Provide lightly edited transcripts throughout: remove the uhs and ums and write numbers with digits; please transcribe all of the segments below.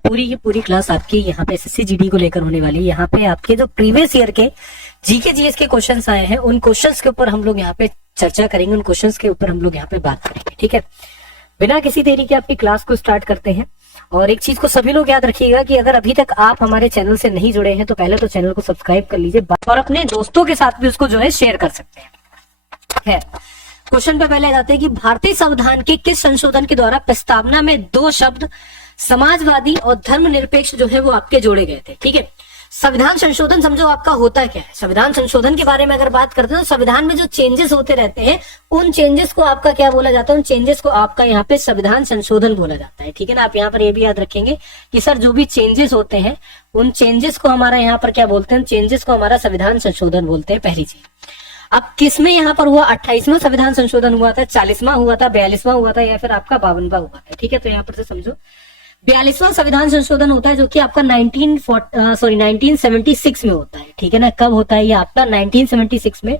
पूरी की पूरी क्लास आपकी यहाँ पे एसएससी जीडी को लेकर होने वाली है। यहाँ पे आपके जो प्रीवियस ईयर के जीके जीएस के क्वेश्चंस आए हैं उन क्वेश्चंस के ऊपर हम लोग यहाँ पे चर्चा करेंगे, उन क्वेश्चंस के ऊपर हम लोग यहाँ पे बात करेंगे। ठीक है, बिना किसी देरी के आपकी क्लास को स्टार्ट करते हैं। और एक चीज को सभी लोग याद रखिएगा कि अगर अभी तक आप हमारे चैनल से नहीं जुड़े हैं तो पहले तो चैनल को सब्सक्राइब कर लीजिए और अपने दोस्तों के साथ भी उसको जो है शेयर कर सकते हैं। क्वेश्चन पे पहले जाते हैं कि भारतीय संविधान के किस संशोधन के द्वारा प्रस्तावना में दो शब्द समाजवादी और धर्मनिरपेक्ष जो है वो आपके जोड़े गए थे। ठीक है, संविधान संशोधन समझो आपका होता क्या है। संविधान संशोधन के बारे में अगर बात करते हैं तो संविधान में जो चेंजेस होते रहते हैं उन चेंजेस को आपका क्या बोला जाता है, उन चेंजेस को आपका यहाँ पे संविधान संशोधन बोला जाता है। ठीक है ना, आप यहाँ पर ये भी याद रखेंगे कि सर जो भी चेंजेस होते हैं उन चेंजेस को हमारा यहाँ पर क्या बोलते हैं, चेंजेस को हमारा संविधान संशोधन बोलते हैं, पहली चीज। अब किसमें यहाँ पर हुआ, 28वां संविधान संशोधन हुआ था, 40वां हुआ था, 42वां हुआ था या फिर आपका 52वां हुआ था। ठीक है, तो यहाँ पर से समझो 42वां संविधान संशोधन होता है जो कि आपका 1976 में होता है। ठीक है ना, कब होता है ये आपका 1976 में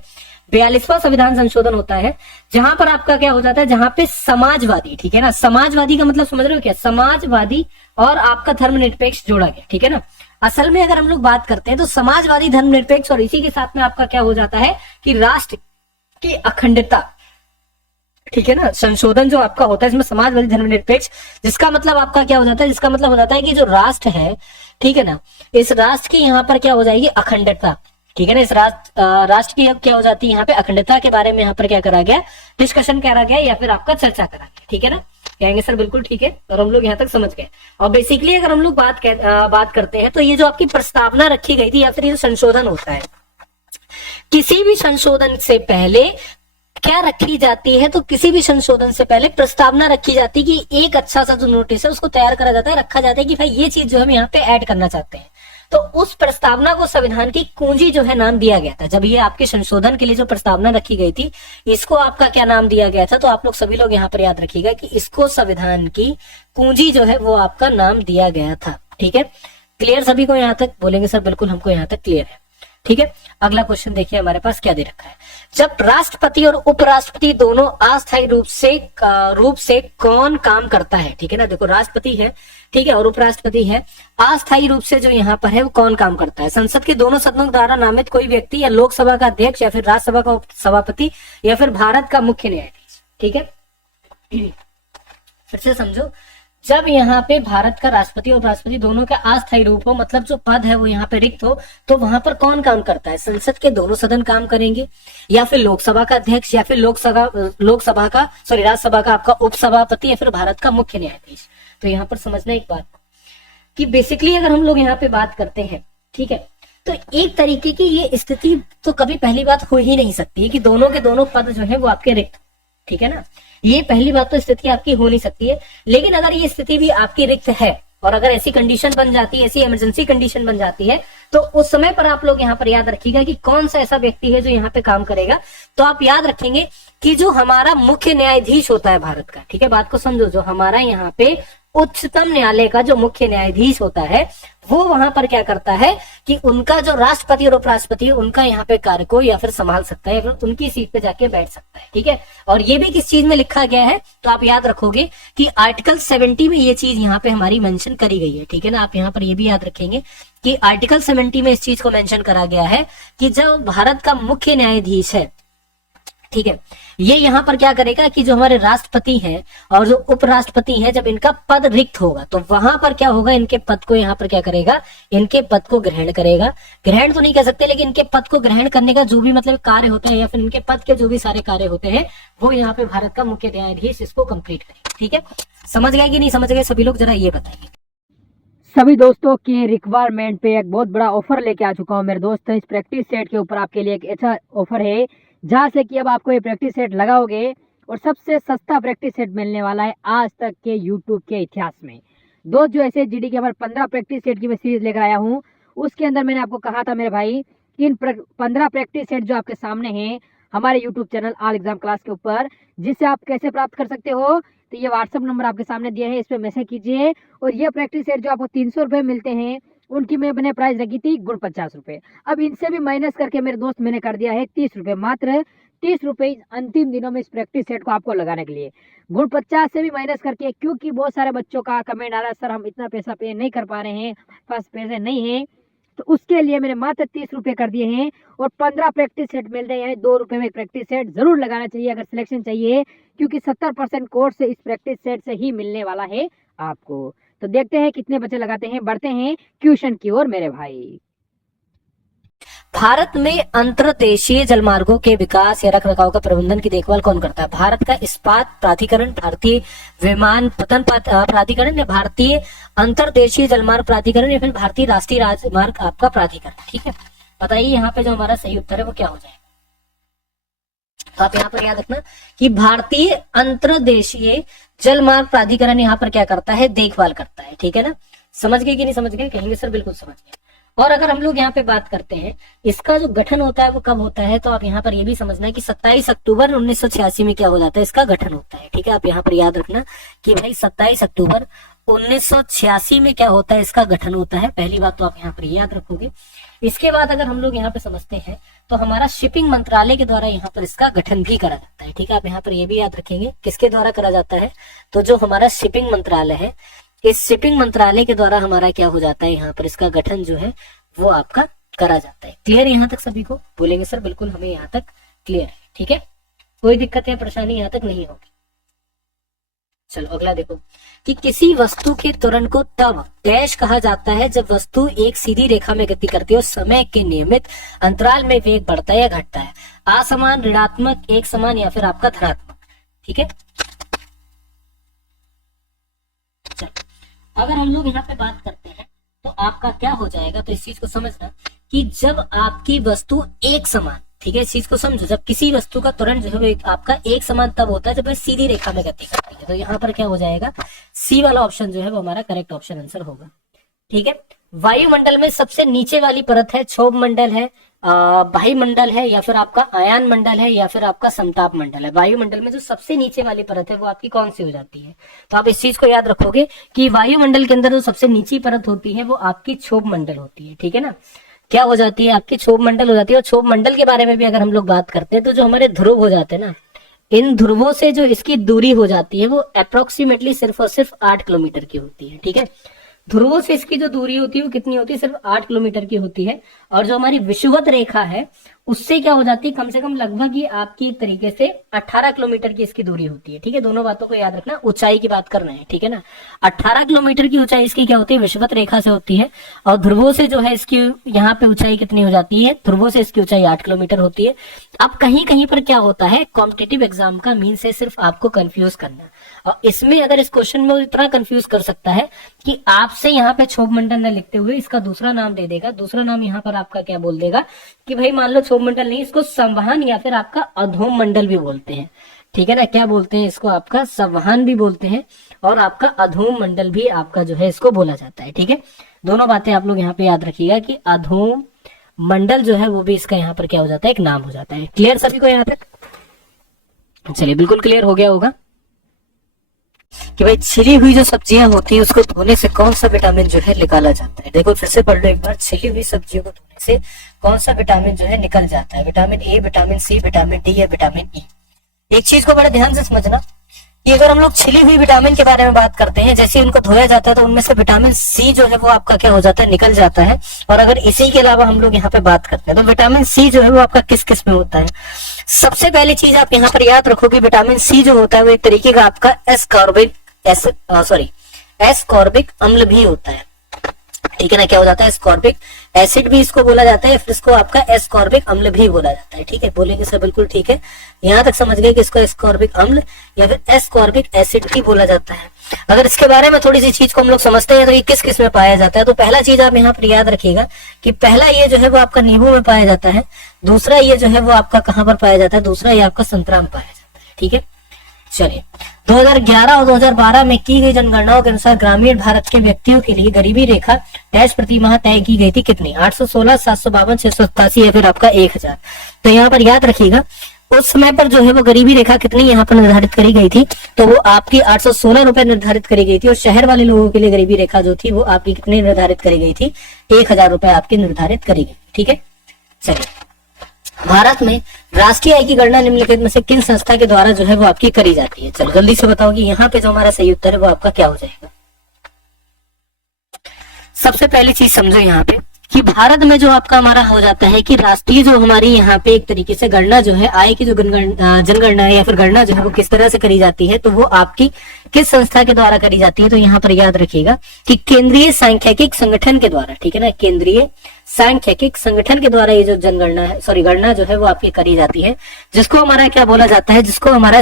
42वां संविधान संशोधन होता है, जहां पर आपका क्या हो जाता है, जहां पे समाजवादी, ठीक है ना, समाजवादी का मतलब समझ रहे हो क्या, समाजवादी और आपका धर्मनिरपेक्ष जोड़ा गया। ठीक है ना, असल में अगर हम लोग बात करते हैं तो समाजवादी, धर्मनिरपेक्ष और इसी के साथ में आपका क्या हो जाता है कि राष्ट्र की अखंडता। ठीक है ना, संशोधन जो आपका होता है इसमें समाजवादी, धर्मनिरपेक्ष, जिसका मतलब आपका क्या हो जाता है, जिसका मतलब हो जाता है कि जो राष्ट्र है, ठीक है ना, इस राष्ट्र की यहाँ पर क्या हो जाएगी, अखंडता। ठीक है ना, इस राष्ट्र की अब क्या हो जाती है यहाँ पे अखंडता के बारे में यहाँ पर क्या करा गया, डिस्कशन करा गया या फिर आपका चर्चा करा गया। ठीक है ना, कहेंगे सर बिल्कुल ठीक है, और हम लोग यहाँ तक समझ गए। और बेसिकली अगर हम लोग बात करते हैं तो ये जो आपकी प्रस्तावना रखी गई थी या फिर ये संशोधन होता है, किसी भी संशोधन से पहले क्या रखी जाती है, तो किसी भी संशोधन से पहले प्रस्तावना रखी जाती है कि एक अच्छा सा जो नोटिस है उसको तैयार करा जाता है, रखा जाता है कि भाई ये चीज जो हम यहाँ पे ऐड करना चाहते हैं। तो उस प्रस्तावना को संविधान की कुंजी जो है नाम दिया गया था। जब ये आपके संशोधन के लिए जो प्रस्तावना रखी गई थी इसको आपका क्या नाम दिया गया था, तो आप लोग सभी लोग यहाँ पर याद रखिएगा कि इसको संविधान की कुंजी जो है वो आपका नाम दिया गया था। ठीक है, क्लियर सभी को यहाँ तक, बोलेंगे सर बिल्कुल हमको यहाँ तक क्लियर है। ठीक है, अगला क्वेश्चन देखिए हमारे पास क्या दे रखा है। जब राष्ट्रपति और उपराष्ट्रपति दोनों अस्थायी रूप से कौन काम करता है। ठीक है ना, देखो राष्ट्रपति है, ठीक है, और उपराष्ट्रपति है, अस्थायी रूप से जो यहाँ पर है वो कौन काम करता है, संसद के दोनों सदनों द्वारा नामित कोई व्यक्ति या लोकसभा का अध्यक्ष या फिर राज्यसभा का सभापति या फिर भारत का मुख्य न्यायाधीश। ठीक है, फिर से समझो, जब यहाँ पे भारत का राष्ट्रपति और उपराष्ट्रपति दोनों का अस्थायी रूप हो, मतलब जो पद है वो यहाँ पे रिक्त हो, तो वहां पर कौन काम करता है, संसद के दोनों सदन काम करेंगे या फिर लोकसभा का अध्यक्ष या फिर राज्यसभा का आपका उपसभापति या फिर भारत का मुख्य न्यायाधीश। तो यहाँ पर समझना एक बात कि बेसिकली अगर हम लोग यहाँ पे बात करते हैं, ठीक है, तो एक तरीके की ये स्थिति तो कभी पहली बात हो ही नहीं सकती है कि दोनों के दोनों पद जो है वो आपके रिक्त। ठीक है ना, ये पहली बात तो स्थिति आपकी हो नहीं सकती है। लेकिन अगर ये स्थिति भी आपकी रिक्त है और अगर ऐसी कंडीशन बन जाती है, ऐसी इमरजेंसी कंडीशन बन जाती है, तो उस समय पर आप लोग यहाँ पर याद रखिएगा कि कौन सा ऐसा व्यक्ति है जो यहाँ पे काम करेगा। तो आप याद रखेंगे कि जो हमारा मुख्य न्यायाधीश होता है भारत का, ठीक है, बात को समझो, जो हमारा यहाँ पे उच्चतम न्यायालय का जो मुख्य न्यायाधीश होता है वो वहां पर क्या करता है कि उनका जो राष्ट्रपति और उपराष्ट्रपति है उनका यहाँ पे कार्य को या फिर संभाल सकता है या फिर उनकी सीट पे जाके बैठ सकता है। ठीक है, और ये भी किस चीज में लिखा गया है, तो आप याद रखोगे कि आर्टिकल 70 में ये चीज यहाँ पे हमारी मेंशन करी गई है। ठीक है ना, आप यहाँ पर ये भी याद रखेंगे कि आर्टिकल 70 में इस चीज को मेंशन करा गया है कि जब भारत का मुख्य न्यायाधीश है, ठीक है, ये यहाँ पर क्या करेगा कि जो हमारे राष्ट्रपति हैं और जो उपराष्ट्रपति हैं, जब इनका पद रिक्त होगा तो वहां पर क्या होगा, इनके पद को यहाँ पर क्या करेगा, इनके पद को ग्रहण करेगा। ग्रहण तो नहीं कह सकते, लेकिन इनके पद को ग्रहण करने का जो भी मतलब कार्य होते हैं या फिर इनके पद के जो भी सारे कार्य होते हैं वो यहाँ पे भारत का मुख्य न्यायाधीश इसको कंप्लीट करेगा। ठीक है, समझ गए कि नहीं समझ गए सभी लोग, जरा ये बताइए। सभी दोस्तों के रिक्वायरमेंट पे एक बहुत बड़ा ऑफर लेके आ चुका हूँ मेरे दोस्त। इस प्रैक्टिस सेट के ऊपर आपके लिए एक अच्छा ऑफर है, जहाँ से कि अब आपको ये प्रैक्टिस सेट लगाओगे और सबसे सस्ता प्रैक्टिस सेट मिलने वाला है आज तक के यूट्यूब के इतिहास में। दोस्त जो ऐसे जीडी के हमारे 15 प्रैक्टिस सेट की मैं सीरीज लेकर आया हूँ, उसके अंदर मैंने आपको कहा था मेरे भाई कि इन 15 प्रैक्टिस सेट जो आपके सामने हैं हमारे YouTube channel all exam class के ऊपर, जिससे आप कैसे प्राप्त कर सकते हो, तो ये व्हाट्सअप नंबर आपके सामने दिया है, इस पर मैसेज कीजिए। और ये प्रैक्टिस सेट जो आपको 300 रुपये मिलते हैं उनकी मैंने प्राइस रखी थी गुण 50 रुपये। अब इनसे भी माइनस करके मेरे दोस्त मैंने कर दिया है 30 रुपये, मात्र 30 रुपए अंतिम दिनों में इस प्रैक्टिस सेट को आपको लगाने के लिए। गुण 50 से भी माइनस करके, क्योंकि बहुत सारे बच्चों का कमेंट आ रहा है सर हम इतना पैसा पे नहीं कर पा रहे हैं, पास पैसे नहीं है, तो उसके लिए मैंने मात्र 30 रुपए कर दिए हैं और 15 प्रैक्टिस सेट मिलते हैं, यानी 2 रुपए में प्रैक्टिस सेट जरूर लगाना चाहिए अगर सिलेक्शन चाहिए, क्योंकि 70% कोर्स से इस प्रैक्टिस सेट से ही मिलने वाला है आपको। तो देखते हैं कितने बच्चे लगाते हैं, बढ़ते हैं क्वेश्चन की ओर मेरे भाई। भारत में अंतर्देशीय जलमार्गों के विकास या रखरखाव का प्रबंधन की देखभाल कौन करता है? भारत का इस्पात प्राधिकरण, भारतीय विमानपत्तन प्राधिकरण, या भारतीय अंतर्देशीय जलमार्ग प्राधिकरण, या फिर भारतीय राष्ट्रीय राजमार्ग आपका प्राधिकरण। ठीक है, बताइए यहाँ पे जो हमारा सही उत्तर है वो क्या हो जाएगा। तो आप यहाँ पर याद रखना कि भारतीय अंतर्देशीय जलमार्ग प्राधिकरण यहाँ पर क्या करता है, देखभाल करता है। ठीक है ना, समझ गए कि नहीं समझ गए? कहेंगे सर बिल्कुल समझ गए। और अगर हम लोग यहाँ पे बात करते हैं इसका जो गठन होता है वो कब होता है, तो आप यहाँ पर ये भी समझना है कि 27 अक्टूबर 1986 में क्या हो जाता है, इसका गठन होता है। ठीक है, आप यहाँ पर याद रखना कि भाई 27 अक्टूबर 1986 में क्या होता है, इसका गठन होता है। पहली बात तो आप यहाँ पर याद रखोगे। इसके बाद अगर हम लोग यहाँ पे समझते हैं तो हमारा शिपिंग मंत्रालय के द्वारा यहाँ पर इसका गठन भी करा जाता है। ठीक है, आप यहाँ पर ये भी याद रखेंगे किसके द्वारा करा जाता है, तो जो हमारा शिपिंग मंत्रालय है, इस शिपिंग मंत्रालय के द्वारा हमारा क्या हो जाता है, यहाँ पर इसका गठन जो है वो आपका करा जाता है। क्लियर यहाँ तक सभी को? बोलेंगे सर बिल्कुल हमें यहाँ तक क्लियर है। ठीक है, कोई दिक्कत या परेशानी यहाँ तक नहीं होगी। चलो अगला देखो कि किसी वस्तु के त्वरण को तब डैश कहा जाता है जब वस्तु एक सीधी रेखा में गति करती है और समय के नियमित अंतराल में वेग बढ़ता है या घटता है। असमान, ऋणात्मक, एक समान, या फिर आपका धनात्मक। ठीक है, चलो अगर हम लोग यहाँ पे बात करते हैं तो आपका क्या हो जाएगा, तो इस चीज को समझना कि जब आपकी वस्तु एक समान, ठीक है, इस चीज को समझो, जब किसी वस्तु का त्वरण जो है आपका एक समान तब होता है जब वह सीधी रेखा में गति करती है। तो यहाँ पर क्या हो जाएगा, सी वाला ऑप्शन जो है वो हमारा करेक्ट ऑप्शन आंसर होगा। ठीक है, वायुमंडल में सबसे नीचे वाली परत है क्षोभ मंडल है, वायुमंडल है, या फिर आपका आयन मंडल है, या फिर आपका समताप मंडल है। वायुमंडल में जो सबसे नीचे वाली परत है वो आपकी कौन सी हो जाती है, तो आप इस चीज को याद रखोगे कि वायुमंडल के अंदर जो सबसे नीची परत होती है वो आपकी क्षोभ मंडल होती है। ठीक है ना, क्या हो जाती है, आपकी क्षोभ मंडल हो जाती है। और क्षोभ मंडल के बारे में भी अगर हम लोग बात करते हैं तो जो हमारे ध्रुव हो जाते हैं ना, इन ध्रुवों से जो इसकी दूरी हो जाती है वो अप्रोक्सीमेटली सिर्फ और सिर्फ 8 किलोमीटर की होती है। ठीक है, ध्रुवों से इसकी जो दूरी होती है वो कितनी होती है, सिर्फ 8 किलोमीटर की होती है। और जो हमारी विषुवत रेखा है उससे क्या हो जाती है, कम से कम लगभग ये आपकी एक तरीके से 18 किलोमीटर की इसकी दूरी होती है। ठीक है, दोनों बातों को याद रखना, ऊंचाई की बात करना है। ठीक है ना, 18 किलोमीटर की ऊंचाई इसकी क्या होती है, विषुवत रेखा से होती है। और ध्रुवों से जो है इसकी यहाँ पे ऊंचाई कितनी हो जाती है, ध्रुवों से इसकी ऊंचाई 8 किलोमीटर होती है। अब कहीं कहीं पर क्या होता है, कॉम्पिटिटिव एग्जाम का मीन से सिर्फ आपको कंफ्यूज करना, और इसमें अगर इस क्वेश्चन में इतना कंफ्यूज कर सकता है कि आपसे यहाँ पे क्षोभ मंडल न लिखते हुए इसका दूसरा नाम दे देगा। दूसरा नाम यहाँ पर आपका क्या बोल देगा कि भाई मान लो क्षोभ मंडल नहीं, इसको संवहन या फिर आपका अधोम मंडल भी बोलते हैं। ठीक है ना, क्या बोलते हैं इसको, आपका संवहन भी बोलते हैं और आपका अधोम मंडल भी आपका जो है इसको बोला जाता है। ठीक है, दोनों बातें आप लोग यहाँ पे याद रखिएगा कि अधोम मंडल जो है वो भी इसका यहाँ पर क्या हो जाता है, एक नाम हो जाता है। क्लियर सभी को यहाँ तक? चलिए बिल्कुल क्लियर हो गया होगा कि भाई छिली हुई जो सब्जियां होती है उसको धोने से कौन सा विटामिन जो है निकाला जाता है। देखो फिर से पढ़ लो एक बार, छिली हुई सब्जियों को धोने से कौन सा विटामिन जो है निकल जाता है, vitamin A, vitamin C, vitamin D या विटामिन ई। एक चीज को बड़े ध्यान से समझना कि अगर हम लोग छिली हुई विटामिन के बारे में बात करते हैं, जैसे उनको धोया जाता है तो उनमें से विटामिन सी जो है वो आपका क्या हो जाता है, निकल जाता है। और अगर इसी के अलावा हम लोग यहाँ पे बात करते हैं तो विटामिन सी जो है वो आपका किस किस में होता है। सबसे पहली चीज आप यहाँ पर याद रखोगे, विटामिन सी जो होता है वो एक तरीके का आपका एस्कॉर्बिक अम्ल भी होता है। ठीक है ना, क्या हो जाता है, एस्कॉर्बिक एसिड भी इसको बोला जाता है, फिर इसको आपका एस्कॉर्बिक अम्ल भी बोला जाता है। ठीक है, बोलेंगे सर बिल्कुल ठीक है, यहाँ तक समझ गए कि इसको एस्कॉर्बिक अम्ल या फिर एस्कॉर्बिक एसिड भी बोला जाता है। अगर इसके बारे में थोड़ी सी चीज को हम लोग समझते हैं तो ये किस किस में पाया जाता है, तो पहला चीज आप यहाँ पर याद रखिएगा कि पहला ये जो है वो आपका नींबू में पाया जाता है, दूसरा ये जो है वो आपका कहाँ पर पाया जाता है, दूसरा ये आपका संतरा में पाया जाता है। ठीक है, चलिए 2011 और 2012 में की गई जनगणनाओं के अनुसार ग्रामीण भारत के व्यक्तियों के लिए गरीबी रेखा डैश प्रति माह तय की गई थी कितनी, 816, 752, 687 या फिर आपका 1000। तो यहाँ पर याद रखिएगा उस समय पर जो है वो गरीबी रेखा कितनी यहाँ पर निर्धारित करी गई थी, तो वो आपकी 816 रुपए निर्धारित करी गई थी। और शहर वाले लोगों के लिए गरीबी रेखा जो थी वो आपकी कितनी निर्धारित करी गई थी, 1000 रुपए आपकी निर्धारित करी गई। ठीक है, चलिए भारत में राष्ट्रीय आय की गणना निम्नलिखित में से किन संस्था के द्वारा जो है वो आपकी करी जाती है? चलो जल्दी से बताओ कि यहाँ पे जो हमारा सही उत्तर है वो आपका क्या हो जाएगा। सबसे पहली चीज समझो यहाँ पे कि भारत में जो आपका हमारा हो जाता है कि राष्ट्रीय जो हमारी यहाँ पे एक तरीके से गणना जो है आय की जो जनगणना है या फिर गणना जो है वो किस तरह से करी जाती है, तो वो आपकी किस संस्था के द्वारा करी जाती है? तो यहाँ पर याद रखिएगा कि केंद्रीय सांख्यिकी संगठन के द्वारा, ठीक है ना, केंद्रीय सांख्यिकी संगठन के द्वारा ये जो जनगणना है, सॉरी गणना जो है वो आपकी करी जाती है, जिसको हमारा क्या बोला जाता है, जिसको हमारा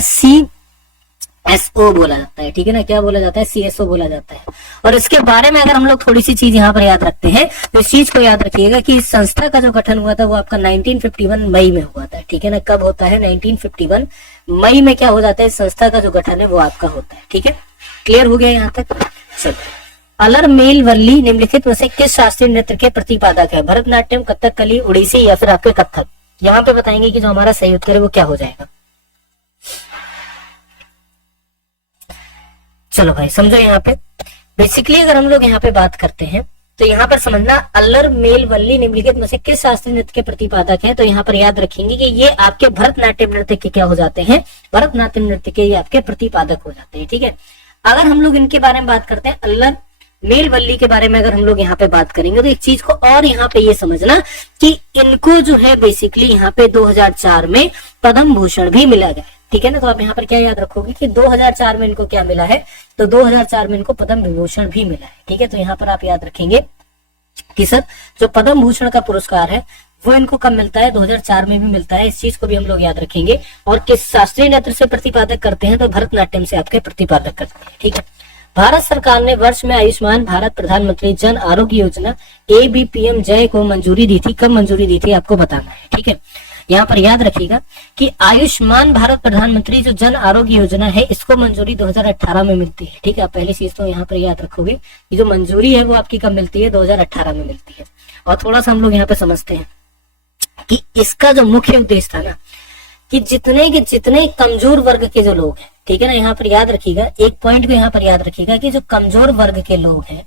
CSO बोला जाता है, ठीक है ना, क्या बोला जाता है? CSO बोला जाता है। और इसके बारे में अगर हम लोग थोड़ी सी चीज यहाँ पर याद रखते हैं तो इस चीज को याद रखिएगा कि इस संस्था का जो गठन हुआ था वो आपका 1951 मई में हुआ था, ठीक है ना। कब होता है? 1951 मई में क्या हो जाता है? संस्था का जो गठन है वो आपका होता है, ठीक है। क्लियर हो गया यहाँ तक? चलो, अलर मेल वल्ली निम्नलिखित में से किस शास्त्रीय नृत्य के प्रतिपादक है? भरतनाट्यम, कथकली, उड़ीसी या फिर आपके कथक? यहाँ पे बताएंगे कि जो हमारा सही उत्तर है वो क्या हो जाएगा। चलो भाई समझो यहाँ पे बेसिकली अगर हम लोग यहाँ पे बात करते हैं तो यहाँ पर समझना अल्लर मेल वल्ली निम्नलिखित में से किस शास्त्रीय नृत्य के प्रतिपादक है? तो यहाँ पर याद रखेंगे कि ये आपके भरतनाट्यम नृत्य के क्या हो जाते हैं? भरतनाट्यम नृत्य के ये आपके प्रतिपादक हो जाते हैं, ठीक है। अगर हम लोग इनके बारे में बात करते हैं, अल्लर मेल वल्ली के बारे में अगर हम लोग यहाँ पे बात करेंगे तो एक चीज को और यहाँ पे ये समझना कि इनको जो है बेसिकली यहाँ पे 2004 में पद्म भूषण भी मिला गया, ठीक है ना। तो आप यहाँ पर क्या याद रखोगे कि 2004 में इनको क्या मिला है? तो 2004 में इनको पद्म विभूषण भी मिला है, ठीक है। तो यहाँ पर आप याद रखेंगे कि सर जो पद्म भूषण का पुरस्कार है वो इनको कब मिलता है? 2004 में भी मिलता है। इस चीज को भी हम लोग याद रखेंगे। और किस शास्त्रीय नृत्य से प्रतिपादक करते हैं? तो भरतनाट्यम से आपके प्रतिपादक करते हैं, ठीक है। भारत सरकार ने वर्ष में आयुष्मान भारत प्रधानमंत्री जन आरोग्य योजना ABPM जय को मंजूरी दी थी। कब मंजूरी दी थी आपको बताना है, ठीक है। यहाँ पर याद रखिएगा कि आयुष्मान भारत प्रधानमंत्री जो जन आरोग्य योजना है इसको मंजूरी 2018 में मिलती है, ठीक है। आप पहली चीज तो यहाँ पर याद रखोगे कि जो मंजूरी है वो आपकी कब मिलती है? 2018 में मिलती है। और थोड़ा सा हम लोग यहाँ पे समझते हैं कि इसका जो मुख्य उद्देश्य था ना कि जितने कमजोर वर्ग के जो लोग हैं, ठीक है ना, यहाँ पर याद रखिएगा एक पॉइंट को यहाँ पर याद रखिएगा कि जो कमजोर वर्ग के लोग हैं,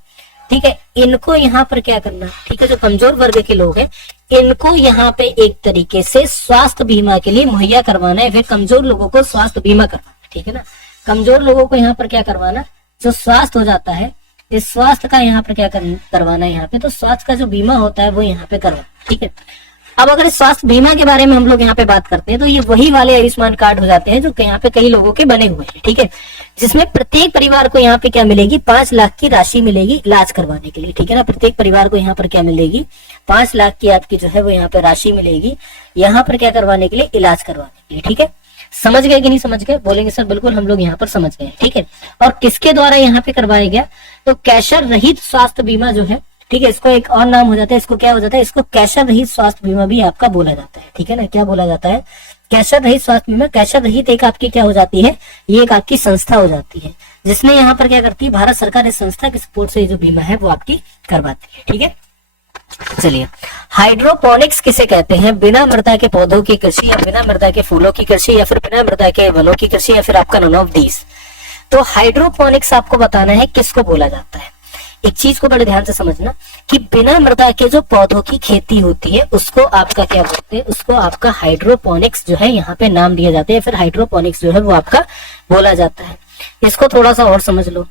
ठीक है, इनको यहाँ पर क्या करना, ठीक है, जो कमजोर वर्ग के लोग हैं इनको यहाँ पे एक तरीके से स्वास्थ्य बीमा के लिए मुहैया करवाना है। फिर कमजोर लोगों को स्वास्थ्य बीमा करवाना, ठीक है ना। कमजोर लोगों को यहाँ पर क्या करवाना, जो स्वास्थ्य हो जाता है इस स्वास्थ्य का यहाँ पर क्या करवाना है यहाँ पे, तो स्वास्थ्य का जो बीमा होता है वो यहाँ पे करवाना, ठीक है। अब अगर स्वास्थ्य बीमा के बारे में हम लोग यहाँ पे बात करते हैं तो ये वही वाले आयुष्मान कार्ड हो जाते हैं जो यहाँ पे कई लोगों के बने हुए हैं, ठीक है, जिसमें प्रत्येक परिवार को यहाँ पे क्या मिलेगी? 5 लाख की राशि मिलेगी इलाज करवाने के लिए, ठीक है ना। प्रत्येक परिवार को यहाँ पर क्या मिलेगी? 5 लाख की आपकी जो है वो यहाँ पे राशि मिलेगी यहाँ पर क्या करवाने के लिए? इलाज करवाने के लिए, ठीक है। समझ गए कि नहीं समझ गए? बोलेंगे सर बिल्कुल हम लोग यहाँ पर समझ गए, ठीक है। और किसके द्वारा यहाँ पे करवाया गया? तो कैशर रहित स्वास्थ्य बीमा जो है, ठीक है, इसको एक और नाम हो जाता है, इसको क्या हो जाता है? इसको कैशर रहित स्वास्थ्य बीमा भी आपका बोला जाता है, ठीक है ना। क्या बोला जाता है? कैशर रहित स्वास्थ्य बीमा। कैशर रहित एक आपकी क्या हो जाती है? ये एक आपकी संस्था हो जाती है जिसने यहाँ पर क्या करती है? भारत सरकार इस संस्था के सपोर्ट से जो बीमा है वो आपकी करवाती है, ठीक है। चलिए, हाइड्रोपोनिक्स किसे कहते हैं? बिना मृदा के पौधों की कृषि या बिना मृदा के फूलों की कृषि या फिर बिना मृदा के फलों की कृषि या फिर आपका नन ऑफ दीज। तो हाइड्रोपोनिक्स आपको बताना है किसको बोला जाता है। एक चीज को बड़े ध्यान से समझना कि बिना मृदा के जो पौधों की खेती होती है उसको आपका क्या बोलते हैं? उसको आपका हाइड्रोपोनिक्स जो है यहाँ पे नाम दिया जाता है, फिर हाइड्रोपोनिक्स जो है वो आपका बोला जाता है। इसको थोड़ा सा और समझ लो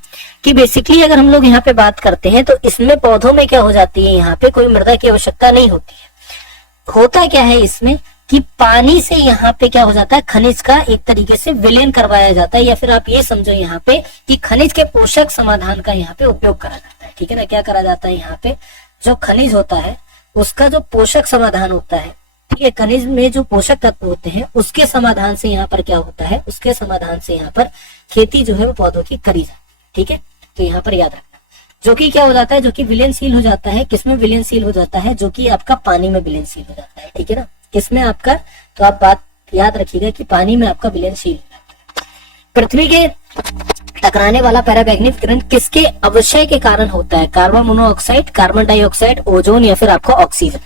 कि बेसिकली अगर हम लोग यहाँ पे बात करते हैं तो इसमें पौधों में क्या हो जाती है? यहाँ पे कोई मृदा की आवश्यकता नहीं होती है। होता क्या है इसमें कि पानी से यहाँ पे क्या हो जाता है? खनिज का एक तरीके से विलयन करवाया जाता है, या फिर आप ये समझो यहाँ पे कि खनिज के पोषक समाधान का यहाँ पे उपयोग करा जाता है, ठीक है ना। क्या करा जाता है? यहाँ पे जो खनिज होता है उसका जो पोषक समाधान होता है, ठीक है, खनिज में जो पोषक तत्व होते हैं उसके समाधान से यहाँ पर क्या होता है? उसके समाधान से यहाँ पर खेती जो है वो पौधों की करी जाती है, ठीक है। तो यहाँ पर याद रखना, जो कि क्या हो जाता है? जो कि विलयनशील हो जाता है। किसमें विलयनशील हो जाता है? जो कि आपका पानी में विलयनशील हो जाता है, ठीक है ना। किसमें आपका? तो आप बात याद रखिएगा कि पानी में आपका विलयनशील हो जाता है। पृथ्वी के टकराने वाला पराबैंगनी विकिरण किसके अवक्षय के कारण होता है? Carbon monoxide, carbon dioxide, ozone या फिर आपका ऑक्सीजन।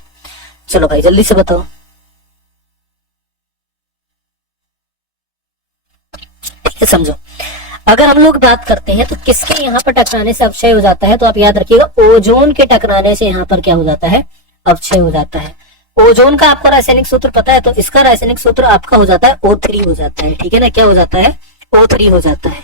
चलो भाई जल्दी से बताओ। ठीक है, समझो। अगर हम लोग बात करते हैं तो किसके यहाँ पर टकराने से अवक्षय हो जाता है? तो आप याद रखिएगा ओजोन के टकराने से यहाँ पर क्या हो जाता है? अवक्षय हो जाता है। ओजोन का आपको रासायनिक सूत्र पता है, तो इसका रासायनिक सूत्र आपका हो जाता है O3 हो जाता है, ठीक है ना, क्या हो जाता है, O3 हो जाता है।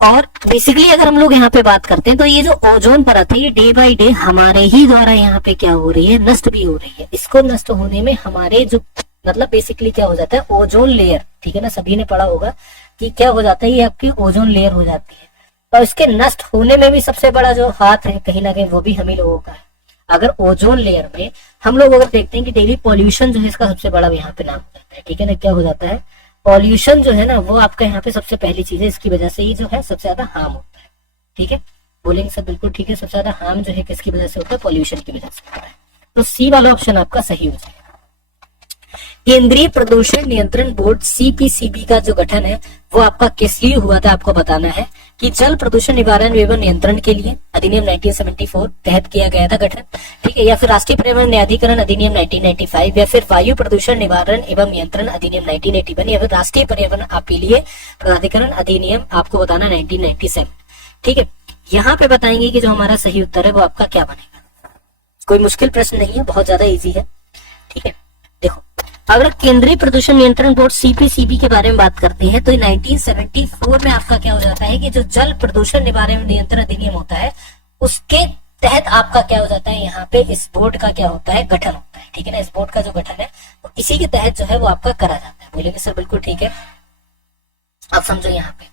और बेसिकली अगर हम लोग यहाँ पे बात करते हैं तो ये जो ओजोन परत है ये डे बाय डे हमारे ही द्वारा यहाँ पे क्या हो रही है, नष्ट भी हो रही है। इसको नष्ट होने में हमारे जो मतलब बेसिकली क्या हो जाता है, ओजोन लेयर, ठीक है ना, सभी ने पढ़ा होगा कि क्या हो जाता है, ये आपकी ओजोन लेयर हो जाती है। और इसके नष्ट होने में भी सबसे बड़ा जो हाथ है कहीं ना कहीं वो भी हम ही लोगों का है। अगर ओजोन लेयर में हम लोग अगर देखते हैं कि डेली पॉल्यूशन जो है इसका सबसे बड़ा यहाँ पे नाम हो जाता है, ठीक है ना, क्या हो जाता है, पॉल्यूशन जो है ना वो आपका यहाँ पे सबसे पहली चीज है, इसकी वजह से ही जो है सबसे ज्यादा हार्म होता है, ठीक है, बोलेंगे सब बिल्कुल ठीक है। सबसे ज्यादा हार्म जो है किसकी वजह से होता है, पॉल्यूशन की वजह से होता है। तो सी वाला ऑप्शन आपका सही हो जाएगा। केंद्रीय प्रदूषण नियंत्रण बोर्ड CPCB का जो गठन है वो आपका किस लिए हुआ था, आपको बताना है कि जल प्रदूषण निवारण एवं नियंत्रण के लिए अधिनियम 1974 तहत किया गया था गठन, ठीक है, या फिर राष्ट्रीय पर्यावरण न्यायाधिकरण अधिनियम 1995, या फिर वायु प्रदूषण निवारण एवं नियंत्रण अधिनियम 1981, या फिर राष्ट्रीय पर्यावरण अपीलीय प्राधिकरण अधिनियम आपको बताना 1997, ठीक है। यहाँ पे बताएंगे कि जो हमारा सही उत्तर है वो आपका क्या बनेगा। कोई मुश्किल प्रश्न नहीं है, बहुत ज्यादा ईजी है, ठीक है। देखो, अगर केंद्रीय प्रदूषण नियंत्रण बोर्ड CPCB के बारे में बात करते हैं तो 1974 में आपका क्या हो जाता है कि जो जल प्रदूषण निवारण नियंत्रण अधिनियम होता है उसके तहत आपका क्या हो जाता है, यहाँ पे इस बोर्ड का क्या होता है, गठन होता है, ठीक है ना। इस बोर्ड का जो गठन है वो इसी के तहत जो है वो आपका करा जाता है। बोलेंगे सर बिल्कुल ठीक है, आप समझो यहाँ पे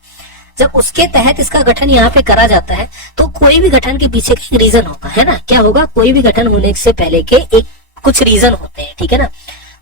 जब उसके तहत इसका गठन यहाँ पे करा जाता है तो कोई भी गठन के पीछे का एक रीजन होगा, है ना, क्या होगा, कोई भी गठन होने से पहले के एक कुछ रीजन होते हैं, ठीक है ना।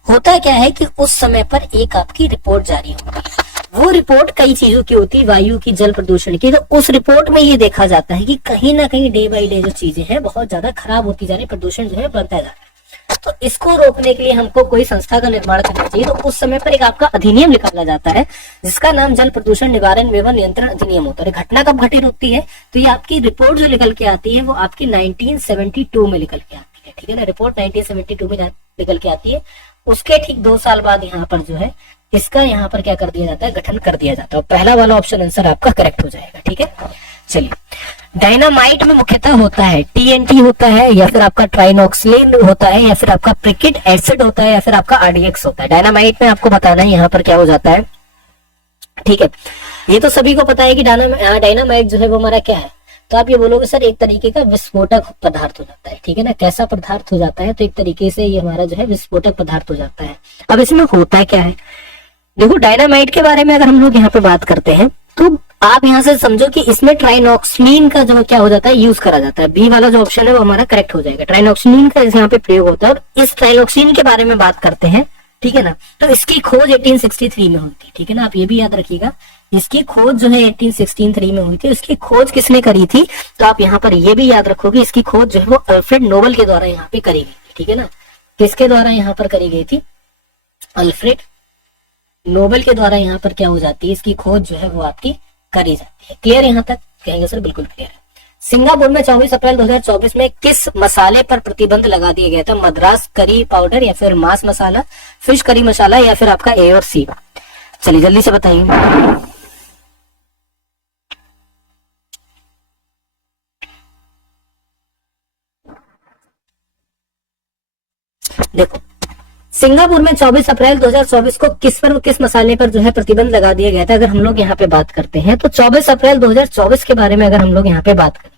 होता क्या है कि उस समय पर एक आपकी रिपोर्ट जारी होती है, वो रिपोर्ट कई चीजों की होती है, वायु की, जल प्रदूषण की। तो उस रिपोर्ट में ये देखा जाता है कि कहीं ना कहीं डे बाई डे जो चीजें हैं बहुत ज्यादा खराब होती जा रही, प्रदूषण जो है बढ़ता जा रहा है। तो इसको रोकने के लिए हमको कोई संस्था का निर्माण करना चाहिए। तो उस समय पर एक आपका अधिनियम निकाला जाता है जिसका नाम जल प्रदूषण निवारण एवं नियंत्रण अधिनियम होता है। घटना कब घटित होती है, तो ये आपकी रिपोर्ट जो निकल के आती है वो आपकी 1972 में निकल के आती है, ठीक है ना। रिपोर्ट 1972 में निकल के आती है। उसके ठीक 2 साल बाद यहाँ पर जो है इसका यहाँ पर क्या कर दिया जाता है, गठन कर दिया जाता है। पहला वाला ऑप्शन आंसर आपका करेक्ट हो जाएगा, ठीक है। चलिए, डायनामाइट में मुख्यतः होता है TNT होता है, या फिर आपका ट्राइनॉक्सिलिन होता है, या फिर आपका प्रिकिड एसिड होता है, या फिर आपका RDX होता है। डायनामाइट में आपको बताना है यहाँ पर क्या हो जाता है, ठीक है। ये तो सभी को पता है कि डायनामाइट जो है वो हमारा क्या है, तो आप ये बोलोगे सर एक तरीके का विस्फोटक पदार्थ हो जाता है, ठीक है ना। कैसा पदार्थ हो जाता है, तो एक तरीके से ये हमारा जो है विस्फोटक पदार्थ हो जाता है। अब इसमें होता क्या है, देखो डायनामाइट के बारे में अगर हम लोग यहाँ पे बात करते हैं तो आप यहाँ से समझो कि इसमें ट्राइनॉक्सिलिन का जो क्या हो जाता है, यूज करा जाता है। बी वाला जो ऑप्शन है वो हमारा करेक्ट हो जाएगा। ट्राइनॉक्सिलिन का यहाँ पे प्रयोग होता है। और इस ट्राइनॉक्सिलिन के बारे में बात करते हैं, ठीक है ना, तो इसकी खोज 1863 में हुई थी, ठीक है ना। आप ये भी याद रखिएगा, इसकी खोज जो है 1863 में हुई थी। इसकी खोज किसने करी थी, तो आप यहाँ पर ये भी याद रखोगे इसकी खोज जो है वो अल्फ्रेड नोबल के द्वारा यहाँ पे करी गई थी, ठीक है ना। किसके द्वारा यहाँ पर करी गई थी, अल्फ्रेड नोबेल के द्वारा यहाँ पर क्या हो जाती है, इसकी खोज जो है वो आपकी करी जाती है। क्लियर यहाँ तक, कहेंगे सर बिल्कुल क्लियर है। सिंगापुर में 24 अप्रैल 2024 में किस मसाले पर प्रतिबंध लगा दिया गया था, मद्रास करी पाउडर, या फिर मांस मसाला, फिश करी मसाला, या फिर आपका A और C। चलिए जल्दी से बताइए। देखो, सिंगापुर में 24 अप्रैल 2024 को किस मसाले पर जो है प्रतिबंध लगा दिया गया था। अगर हम लोग यहाँ पे बात करते हैं तो 24 अप्रैल 2024 के बारे में अगर हम लोग यहाँ पे बात करें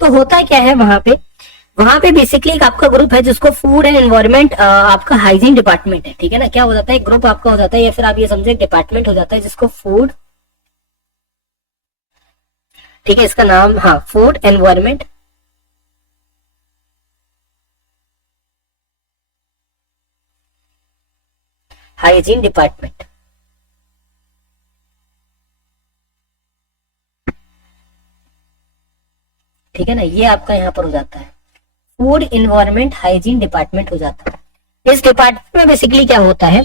तो होता क्या है, वहां पे बेसिकली एक आपका ग्रुप है जिसको फूड एंड एनवायरमेंट आपका हाइजीन डिपार्टमेंट है, ठीक है ना। क्या हो जाता है, ग्रुप आपका हो जाता है, या फिर आप ये समझे डिपार्टमेंट हो जाता है जिसको फूड, ठीक है, इसका नाम हाँ फूड एनवायरमेंट हाइजीन डिपार्टमेंट, ठीक है ना। ये आपका यहाँ पर हो जाता है फूड एनवायरमेंट हाइजीन डिपार्टमेंट हो जाता है। इस डिपार्टमेंट में बेसिकली क्या होता है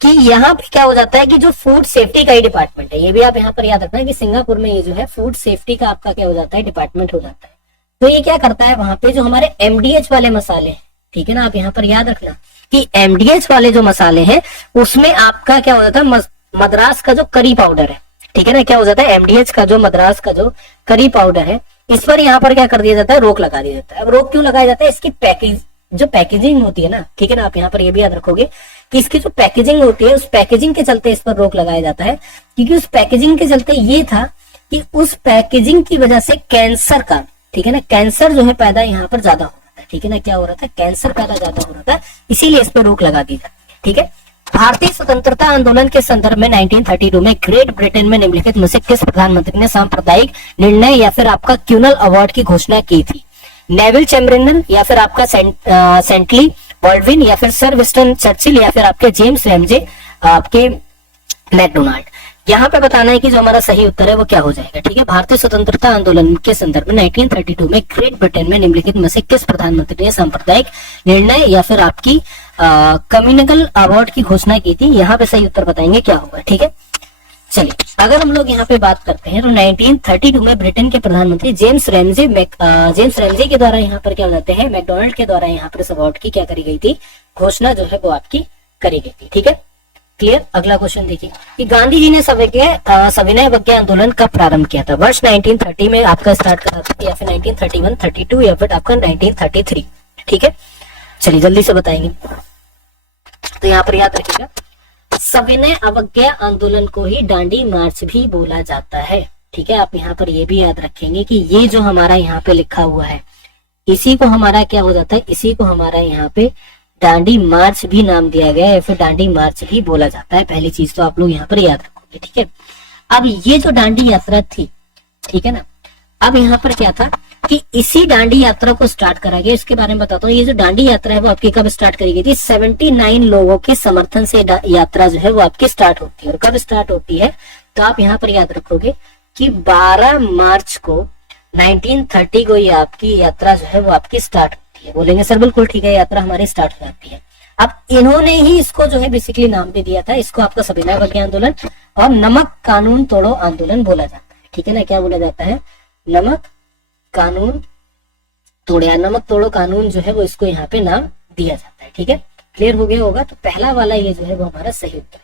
कि यहाँ पे क्या हो जाता है कि जो फूड सेफ्टी का ही डिपार्टमेंट है, ये भी आप यहाँ पर याद रखना है कि सिंगापुर में ये जो है फूड सेफ्टी का आपका क्या हो जाता है, डिपार्टमेंट हो जाता है। तो ये क्या करता है, वहां पे जो हमारे MDH वाले मसाले हैं, ठीक है ना, आप यहाँ पर याद रखना कि MDH वाले जो मसाले हैं उसमें आपका क्या हो जाता है, मद्रास का जो करी पाउडर है, ठीक है ना, क्या हो जाता है, MDH का जो मद्रास का जो करी पाउडर है इस पर यहाँ पर क्या कर दिया जाता है, रोक लगा दिया जाता है। अब रोक क्यों लगाया जाता है, इसकी जो पैकेजिंग होती है ना, ठीक है ना, आप यहाँ पर ये भी याद रखोगे कि इसकी जो पैकेजिंग होती है उस पैकेजिंग के चलते इस पर रोक लगाया जाता है, क्योंकि उस पैकेजिंग के चलते ये था कि उस पैकेजिंग की वजह से कैंसर का, ठीक है ना, कैंसर जो है पैदा यहाँ पर ज्यादा हो रहा था, ठीक है ना, क्या हो रहा था, कैंसर पैदा ज्यादा हो रहा था, इसीलिए इस पर रोक लगा दी जाती है, ठीक है। भारतीय स्वतंत्रता आंदोलन के संदर्भ में 1932 में ग्रेट ब्रिटेन में निम्नलिखित में से किस प्रधानमंत्री ने सांप्रदायिक निर्णय या फिर आपका क्यूनल अवार्ड की घोषणा की थी? नेविल चैम्बरलेन या फिर आपका सेंटली बॉल्डविन या फिर सर विंस्टन चर्चिल या फिर आपके जेम्स रैमजे आपके मैकडोनाल्ड। यहाँ पे बताना है कि जो हमारा सही उत्तर है वो क्या हो जाएगा, ठीक है। भारतीय स्वतंत्रता आंदोलन के संदर्भ में 1932 में ग्रेट ब्रिटेन में निम्नलिखित में से किस प्रधानमंत्री ने सांप्रदायिक निर्णय या फिर आपकी कम्युनिकल अवार्ड की घोषणा की थी? यहाँ पे सही उत्तर बताएंगे क्या होगा, ठीक है। चलिए अगर हम लोग यहाँ पे बात करते हैं तो 1932 में ब्रिटेन के प्रधानमंत्री जेम्स रैमजे के द्वारा यहाँ पर क्या हो जाते हैं, मैकडोनाल्ड के द्वारा यहाँ पर इस अवार्ड की क्या करी गई थी, घोषणा जो है वो आपकी करी गई थी, ठीक है। क्लियर। अगला क्वेश्चन देखिए कि गांधी जी ने सविनय अवज्ञा आंदोलन कब प्रारंभ किया था? वर्ष 1930 में आपका स्टार्ट करा था या फिर 1931, 32 या फिर आपका 1933, ठीक है। चलिए जल्दी से बताएंगे। तो यहाँ पर याद रखिएगा सविनय अवज्ञा आंदोलन को ही दांडी मार्च भी बोला जाता है, ठीक है। आप यहाँ पर ये भी याद रखेंगे कि ये जो हमारा यहाँ पे लिखा हुआ है इसी को हमारा क्या हो जाता है, इसी को हमारा यहाँ पे दांडी मार्च भी नाम दिया गया है या फिर दांडी मार्च भी बोला जाता है। पहली चीज तो आप लोग यहाँ पर याद रखोगे, ठीक है। अब ये जो दांडी यात्रा थी, ठीक है ना, अब यहाँ पर क्या था कि इसी दांडी यात्रा को स्टार्ट करा गया। इसके बारे में बताता हूँ। ये जो दांडी यात्रा है वो आपकी कब स्टार्ट करी गई थी? 79 लोगों के समर्थन से यात्रा जो है वो आपकी स्टार्ट होती है। और कब स्टार्ट होती है तो आप यहाँ पर याद रखोगे कि 12 मार्च को 1930 को ये आपकी यात्रा जो है वो आपकी स्टार्ट होती है। बोलेंगे सर बिल्कुल ठीक है, यात्रा हमारी स्टार्ट हो जाती है। अब इन्होंने ही इसको जो है बेसिकली नाम दे दिया था, इसको आपका सविनय अवज्ञा आंदोलन और नमक कानून तोड़ो आंदोलन बोला जाता है, ठीक है ना। क्या बोला जाता है? नमक कानून तोड़ो या नमक तोड़ो कानून जो है वो इसको यहाँ पे नाम दिया जाता है, ठीक है। क्लियर हो गया होगा। तो पहला वाला ये जो है वो हमारा सही उत्तर।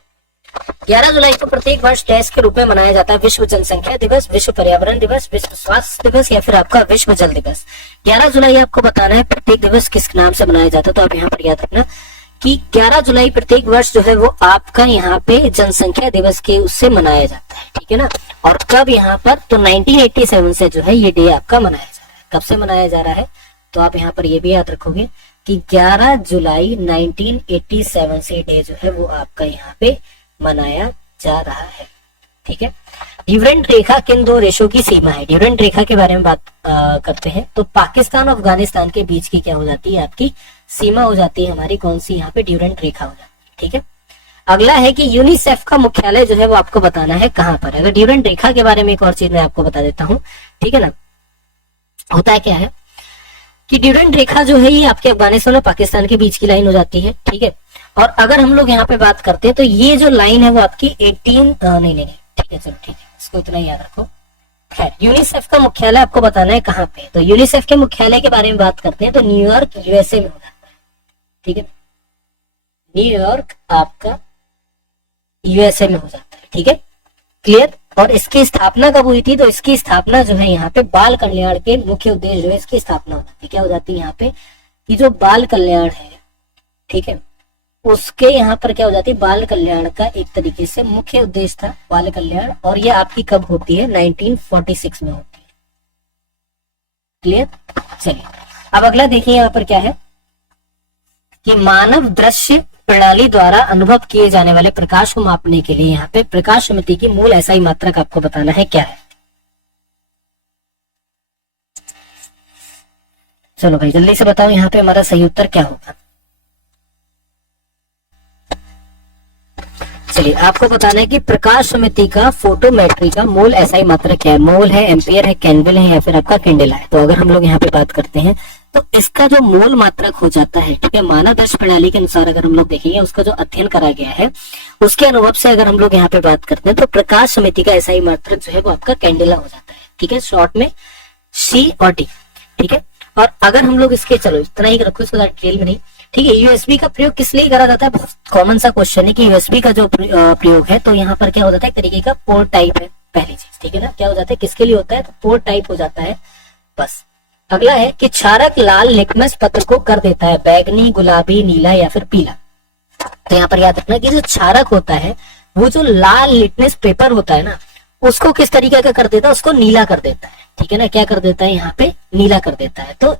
11 जुलाई को प्रत्येक वर्ष डैश के रूप में मनाया जाता है? विश्व जनसंख्या दिवस, विश्व पर्यावरण दिवस, विश्व स्वास्थ्य दिवस या फिर आपका विश्व जल दिवस। 11 जुलाई आपको बताना है प्रत्येक दिवस किस नाम से मनाया जाता है। तो आप यहाँ पर याद रखना कि 11 जुलाई प्रत्येक वर्ष जो है वो आपका यहाँ पे जनसंख्या दिवस के उससे मनाया जाता है, ठीक है ना। और कब यहाँ पर? तो 1987 से जो है ये डे आपका मनाया जा रहा है। कब से मनाया जा रहा है? तो आप यहाँ पर ये भी याद रखोगे कि 11 जुलाई 1987 से डे जो है वो आपका यहाँ पे मनाया जा रहा है, ठीक है। ड्यूरेंट रेखा किन दो देशों की सीमा है? ड्यूरेंट रेखा के बारे में बात करते हैं तो पाकिस्तान और अफगानिस्तान के बीच की क्या हो जाती है? आपकी सीमा हो जाती है हमारी कौन सी? यहाँ पे ड्यूरेंट रेखा हो जाती है, ठीक है। अगला है कि यूनिसेफ का मुख्यालय जो है वो आपको बताना है कहाँ पर। अगर ड्यूरेंट रेखा के बारे में एक और चीज मैं आपको बता देता हूँ, ठीक है ना। होता है क्या है कि ड्यूरेंट रेखा जो है ये आपके अफगानिस्तान और पाकिस्तान के बीच की लाइन हो जाती है, ठीक है। और अगर हम लोग यहाँ पे बात करते हैं तो ये जो लाइन है वो आपकी 18 नहीं, ठीक है, चलो ठीक है, इसको इतना याद रखो। खैर, यूनिसेफ का मुख्यालय आपको बताना है कहाँ पे। तो यूनिसेफ के मुख्यालय के बारे में बात करते हैं तो न्यूयॉर्क यूएसए में हो जाता है, ठीक है। न्यूयॉर्क आपका यूएसए में हो जाता है, ठीक है। क्लियर। और इसकी स्थापना कब हुई थी? तो इसकी स्थापना जो है यहाँ पे बाल कल्याण के मुख्य उद्देश्य जो है इसकी स्थापना हो जाती है। क्या हो जाती है यहाँ पे कि जो बाल कल्याण है, ठीक है, उसके यहाँ पर क्या हो जाती है? बाल कल्याण का एक तरीके से मुख्य उद्देश्य था बाल कल्याण। और ये आपकी कब होती है? 1946 में होती है। क्लियर। चलिए अब अगला देखिए यहाँ पर क्या है कि मानव दृश्य प्रणाली द्वारा अनुभव किए जाने वाले प्रकाश को मापने के लिए यहाँ पे प्रकाश समिति की मूल एसआई मात्रक आपको बताना है क्या है। चलो भाई जल्दी से बताओ यहाँ पे हमारा सही उत्तर क्या होगा। चलिए आपको बताना है कि प्रकाश समिति का फोटोमेट्री का मूल एसआई मात्रक क्या है। मोल है, एम्पियर है, कैंडल है या फिर आपका कैंडेला है। तो अगर हम लोग यहाँ पे बात करते हैं तो इसका जो मूल मात्रक हो जाता है, ठीक है, मानव दर्श प्रणाली के अनुसार अगर हम लोग देखेंगे उसका जो अध्ययन करा गया है उसके अनुभव से अगर हम लोग यहाँ पे बात करते हैं तो प्रकाश समिति का एसआई मात्रक जो है वो आपका कैंडेला हो जाता है, ठीक है, शॉर्ट में सी और डी, ठीक है। और अगर हम लोग इसके, चलो इतना ही रखो, इसको डिटेल में नहीं, ठीक है। यूएसबी का प्रयोग किस लिए करा जाता है? बहुत कॉमन सा क्वेश्चन है कि यूएसबी का जो प्रयोग है तो यहाँ पर क्या हो जाता है? एक तरीके का पोर्ट टाइप है पहली चीज, ठीक है ना। क्या हो जाता है? किसके लिए होता है? तो पोर्ट टाइप हो जाता है बस। अगला है कि क्षारक लाल लिटमस पत्र को कर देता है बैगनी, गुलाबी, नीला या फिर पीला। तो यहाँ पर याद रखना कि जो क्षारक होता है वो जो लाल लिटमस पेपर होता है ना, उसको किस तरीके का कर देता है, उसको नीला कर देता है। ठीक है ना, क्या कर देता है, यहाँ पे नीला कर देता है। तो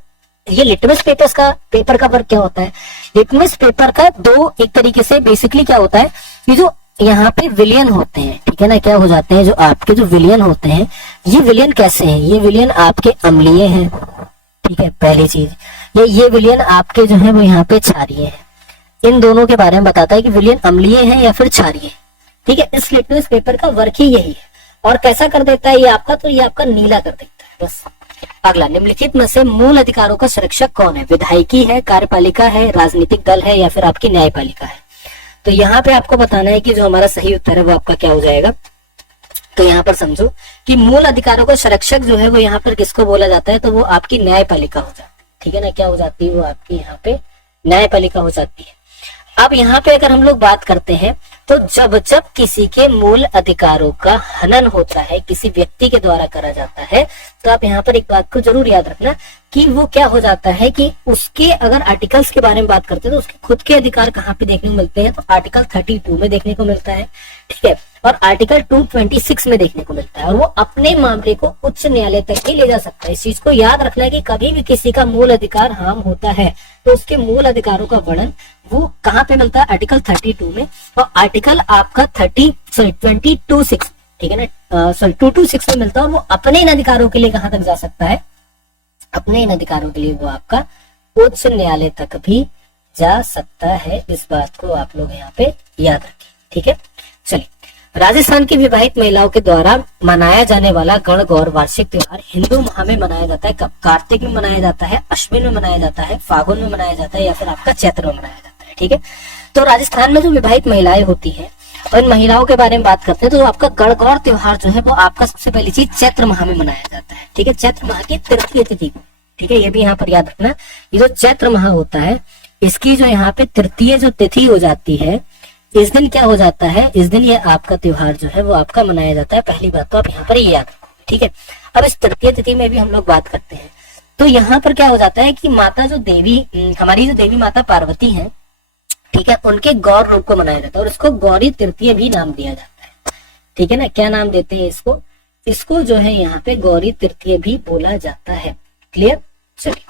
ये लिटमस पेपर का वर्क क्या होता है, लिटमस पेपर का दो एक तरीके से बेसिकली क्या होता है, ये जो यहाँ पे विलियन होते हैं, ठीक है ना, क्या हो जाते हैं, जो आपके जो विलियन होते हैं, ये विलियन कैसे हैं, ये विलियन आपके अम्लीय हैं। ठीक है, पहली चीज ये विलियन आपके जो है वो यहाँ पे क्षारीय है। इन दोनों के बारे में बताता है कि विलियन अम्लीय है या फिर क्षारीय। ठीक है, इस लिटमस पेपर का वर्क ही यही है। और कैसा कर देता है ये आपका, तो ये आपका नीला कर देता है बस। अगला, निम्नलिखित में से मूल अधिकारों का संरक्षक कौन है, विधायिकी है, कार्यपालिका है, राजनीतिक दल है या फिर आपकी न्यायपालिका है। तो यहाँ पे आपको बताना है कि जो हमारा सही उत्तर है वो आपका क्या हो जाएगा। तो यहाँ पर समझो कि मूल अधिकारों का संरक्षक जो है वो यहाँ पर किसको बोला जाता है, तो वो आपकी न्यायपालिका हो जाती है। ठीक है ना, क्या हो जाती है, वो आपकी यहाँ पे न्यायपालिका हो जाती है। अब यहाँ पे अगर हम लोग बात करते हैं तो जब जब किसी के मूल अधिकारों का हनन होता है, किसी व्यक्ति के द्वारा करा जाता है, तो आप यहाँ पर एक बात को जरूर याद रखना कि वो क्या हो जाता है कि उसके अगर आर्टिकल्स के बारे में बात करते हैं तो उसके खुद के अधिकार कहाँ पे देखने को मिलते हैं, तो आर्टिकल 32 में देखने को मिलता है। ठीक है, और आर्टिकल 226 में देखने को मिलता है। और वो अपने मामले को उच्च न्यायालय तक भी ले जा सकता है। इस चीज को याद रखना है कि कभी भी किसी का मूल अधिकार हार्म होता है तो उसके मूल अधिकारों का वर्णन वो कहाँ पे मिलता है, आर्टिकल 32 में। और आर्टिकल आपका 226, ठीक है ना, 226 में मिलता है। और वो अपने इन अधिकारों के लिए कहाँ तक जा सकता है, अपने इन अधिकारों के लिए वो आपका उच्च न्यायालय तक भी जा सकता है। इस बात को आप लोग यहाँ पे याद रखें। ठीक है, चलिए, राजस्थान की विवाहित महिलाओं के द्वारा मनाया जाने वाला गणगौर वार्षिक त्योहार हिंदू माह में मनाया जाता है। कब, कार्तिक में मनाया जाता है, अश्विन में मनाया जाता है, फागुन में मनाया जाता है या फिर आपका चैत्र में मनाया जाता है। ठीक है, तो राजस्थान में जो विवाहित महिलाएं होती हैं और इन महिलाओं के बारे में बात करते हैं तो आपका गणगौर त्योहार जो है वो आपका सबसे पहली चीज चैत्र माह में मनाया जाता है। ठीक है, चैत्र माह की तृतीय तिथि को। ठीक है, ये भी यहाँ पर याद रखना, ये जो चैत्र माह होता है इसकी जो यहाँ पे तृतीय जो तिथि हो जाती है, इस दिन क्या हो जाता है, इस दिन ये आपका त्योहार जो है वो आपका मनाया जाता है। पहली बात तो आप यहाँ पर ये याद रखो। ठीक है, अब इस तृतीय तिथि में भी हम लोग बात करते हैं तो यहाँ पर क्या हो जाता है कि माता जो देवी, हमारी जो देवी माता पार्वती है, ठीक है, उनके गौर रूप को मनाया जाता है और इसको गौरी तृतीय भी नाम दिया जाता है। ठीक है ना, क्या नाम देते हैं इसको, इसको जो है यहाँ पे गौरी तृतीय भी बोला जाता है। क्लियर, चलिए,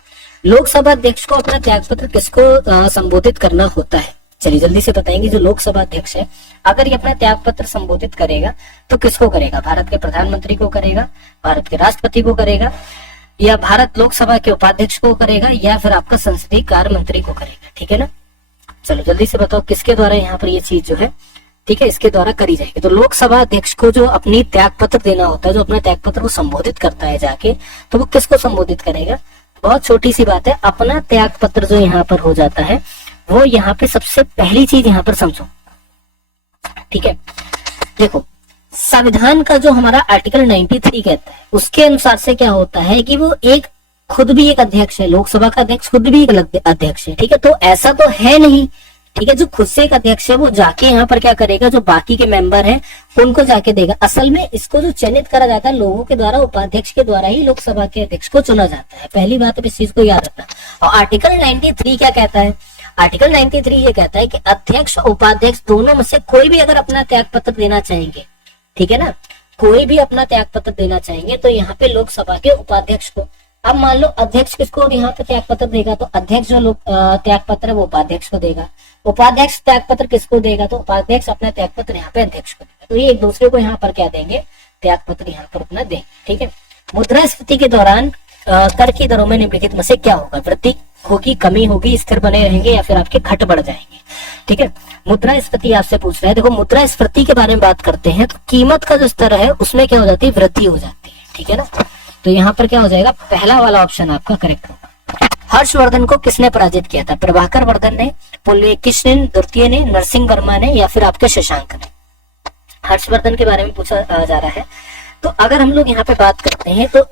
लोकसभा अध्यक्ष को अपना त्यागपत्र किसको संबोधित करना होता है, चलिए जल्दी से बताएंगे। जो लोकसभा अध्यक्ष है अगर ये अपना त्यागपत्र संबोधित करेगा तो किसको करेगा, भारत के प्रधानमंत्री को करेगा, भारत के राष्ट्रपति को करेगा, या भारत लोकसभा के उपाध्यक्ष को करेगा, या फिर आपका संसदीय कार्य मंत्री को करेगा। ठीक है ना, चलो जल्दी से बताओ किसके द्वारा यहाँ पर ये चीज जो है, ठीक है, इसके द्वारा करी जाएगी। तो लोकसभा अध्यक्ष को जो अपनी त्यागपत्र देना होता है, जो अपना त्यागपत्र को संबोधित करता है जाके, तो वो किसको संबोधित करेगा, बहुत छोटी सी बात है, अपना त्यागपत्र जो यहाँ पर हो जाता है वो यहाँ पे सबसे पहली चीज यहाँ पर समझो। ठीक है, देखो, संविधान का जो हमारा आर्टिकल 93 कहता है उसके अनुसार से क्या होता है कि वो एक खुद भी एक अध्यक्ष है, लोकसभा का अध्यक्ष खुद भी एक अध्यक्ष है। ठीक है, तो ऐसा तो है नहीं, ठीक है, जो खुद से एक अध्यक्ष है वो जाके यहाँ पर क्या करेगा, जो बाकी के मेंबर हैं उनको जाके देगा। असल में इसको जो चयनित करा जाता है लोगों के द्वारा, उपाध्यक्ष के द्वारा ही लोकसभा के अध्यक्ष को चुना जाता है। पहली बात, इस चीज को याद रखना। और आर्टिकल 93 क्या कहता है, आर्टिकल 93 ये कहता है कि अध्यक्ष और उपाध्यक्ष दोनों में से कोई भी अगर अपना त्यागपत्र देना चाहेंगे, ठीक है ना, कोई भी अपना त्यागपत्र देना चाहेंगे तो यहाँ पे लोकसभा के उपाध्यक्ष को, अब मान लो अध्यक्ष किसको यहाँ पे त्यागपत्र देगा, तो अध्यक्ष जो त्यागपत्र है वो उपाध्यक्ष को देगा, उपाध्यक्ष त्यागपत्र किसको देगा, तो उपाध्यक्ष अपना त्यागपत्र यहाँ पे अध्यक्ष को देगा। तो ये एक दूसरे को यहाँ पर क्या देंगे, त्यागपत्र यहाँ पर अपना देंगे। ठीक है, मुद्रास्फीति के दौरान कर की दरों में निम्नलिखित में से क्या होगा, वृद्धि होगी, कमी होगी, स्थिर बने रहेंगे या फिर आपके घट बढ़ जाएंगे। ठीक है, मुद्रास्फीति आपसे पूछ रहा है। देखो, मुद्रास्फीति के बारे में बात करते हैं तो कीमत का जो स्तर है उसमें क्या हो जाती है, वृद्धि हो जाती है। ठीक है ना, तो यहाँ पर क्या हो जाएगा, पहला वाला ऑप्शन आपका करेक्ट होगा। हर्षवर्धन को किसने पराजित किया था, प्रभाकर वर्धन ने, पुलकेशिन द्वितीय ने, नरसिंह वर्मा ने या फिर आपके शशांक ने। हर्षवर्धन के बारे में पूछा जा रहा है। तो अगर हम लोग यहाँ पे बात करते हैं तो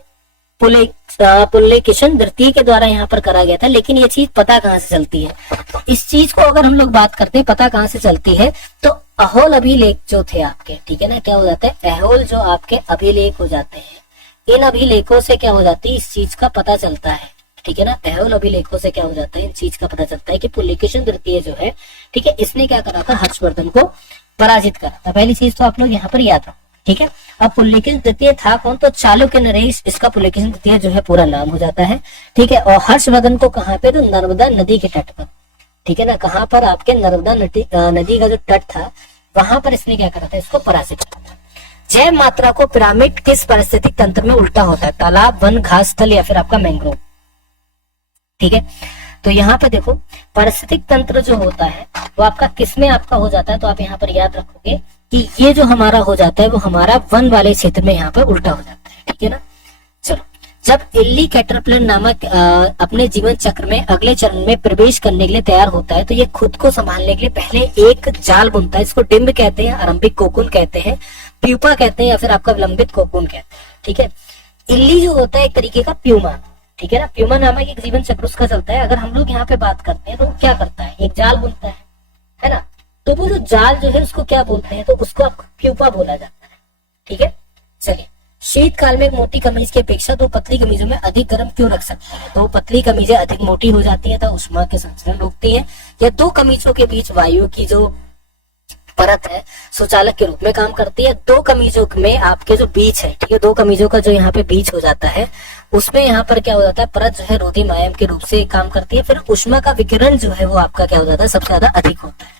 पुलकेशिन द्वितीय के द्वारा यहाँ पर करा गया था, लेकिन ये चीज पता कहाँ से चलती है, तो इस चीज को अगर हम लोग बात करते हैं पता कहाँ से चलती है, तो अहोल अभिलेख जो थे आपके, ठीक है ना, क्या हो जाता है, अहोल जो आपके अभिलेख हो जाते हैं, इन अभिलेखों से क्या हो जाती है, इस चीज का पता चलता है, ठीक है ना। एहोल अभिलेखों से क्या हो जाता है, इन चीज का पता चलता है कि पुलकेशिन तृतीय जो है, ठीक है, इसने क्या करा था, हर्षवर्धन को पराजित करा था। पहली चीज तो आप लोग यहाँ पर याद रखो, ठीक है। अब पुलकेशिन तृतीय था कौन, तो चालुक्य नरेश, इसका पुलकेशिन तृतीय जो है पूरा नाम हो जाता है, ठीक है। और हर्षवर्धन को कहाँ पे, तो नर्मदा नदी के तट पर, ठीक है ना, कहाँ पर, आपके नर्मदा नदी का जो तट था वहां पर इसने क्या करा था, इसको पराजित करा था। जैव मात्रा को पिरामिड किस परिस्थितिक तंत्र में उल्टा होता है, तालाब, वन, घास स्थल या फिर आपका मैंग्रोव, ठीक है। तो यहाँ पे देखो पारिस्थितिक तंत्र जो होता है वो आपका किसमें आपका हो जाता है, तो आप यहाँ पर याद रखोगे कि ये जो हमारा हो जाता है वो हमारा वन वाले क्षेत्र में यहाँ पर उल्टा हो जाता है, ठीक है ना। चलो, जब इल्ली कैटरपिलर नामक अपने जीवन चक्र में अगले चरण में प्रवेश करने के लिए तैयार होता है तो ये खुद को संभालने के लिए पहले एक जाल बुनता है, इसको डिम्ब कहते हैं, आरंभिक कोकून कहते हैं, प्यूपा कहते हैं या फिर आपका विलंबित कोकून कहते हैं, ठीक है। इल्ली जो होता है एक तरीके का प्यूमा, ठीक है ना, प्यूमा नामक एक जीवन चक्र उसका चलता है। अगर हम लोग यहाँ पे बात करते हैं तो वो क्या करता है, एक जाल बुनता है ना, तो वो जो जाल जो है उसको क्या बोलते हैं, तो उसको आपको प्यूपा बोला जाता है, ठीक है। चलिए, शीतकाल में एक मोटी कमीज की अपेक्षा दो पतली कमीजों में अधिक गर्म क्यों रख सकते हैं, दो पतली कमीजें अधिक मोटी हो जाती है तो उष्मा के संचरण रोकती है, या दो कमीजों के बीच वायु की जो परत है सुचालक के रूप में काम करती है। दो कमीजों में आपके जो बीच है, ठीक है, दो कमीजों का जो यहाँ पे बीच हो जाता है उसमें यहाँ पर क्या हो जाता है, परत जो है रोधी माध्यम के रूप से काम करती है। फिर उष्मा का विकिरण जो है वो आपका क्या हो जाता है, सबसे ज्यादा अधिक होता है,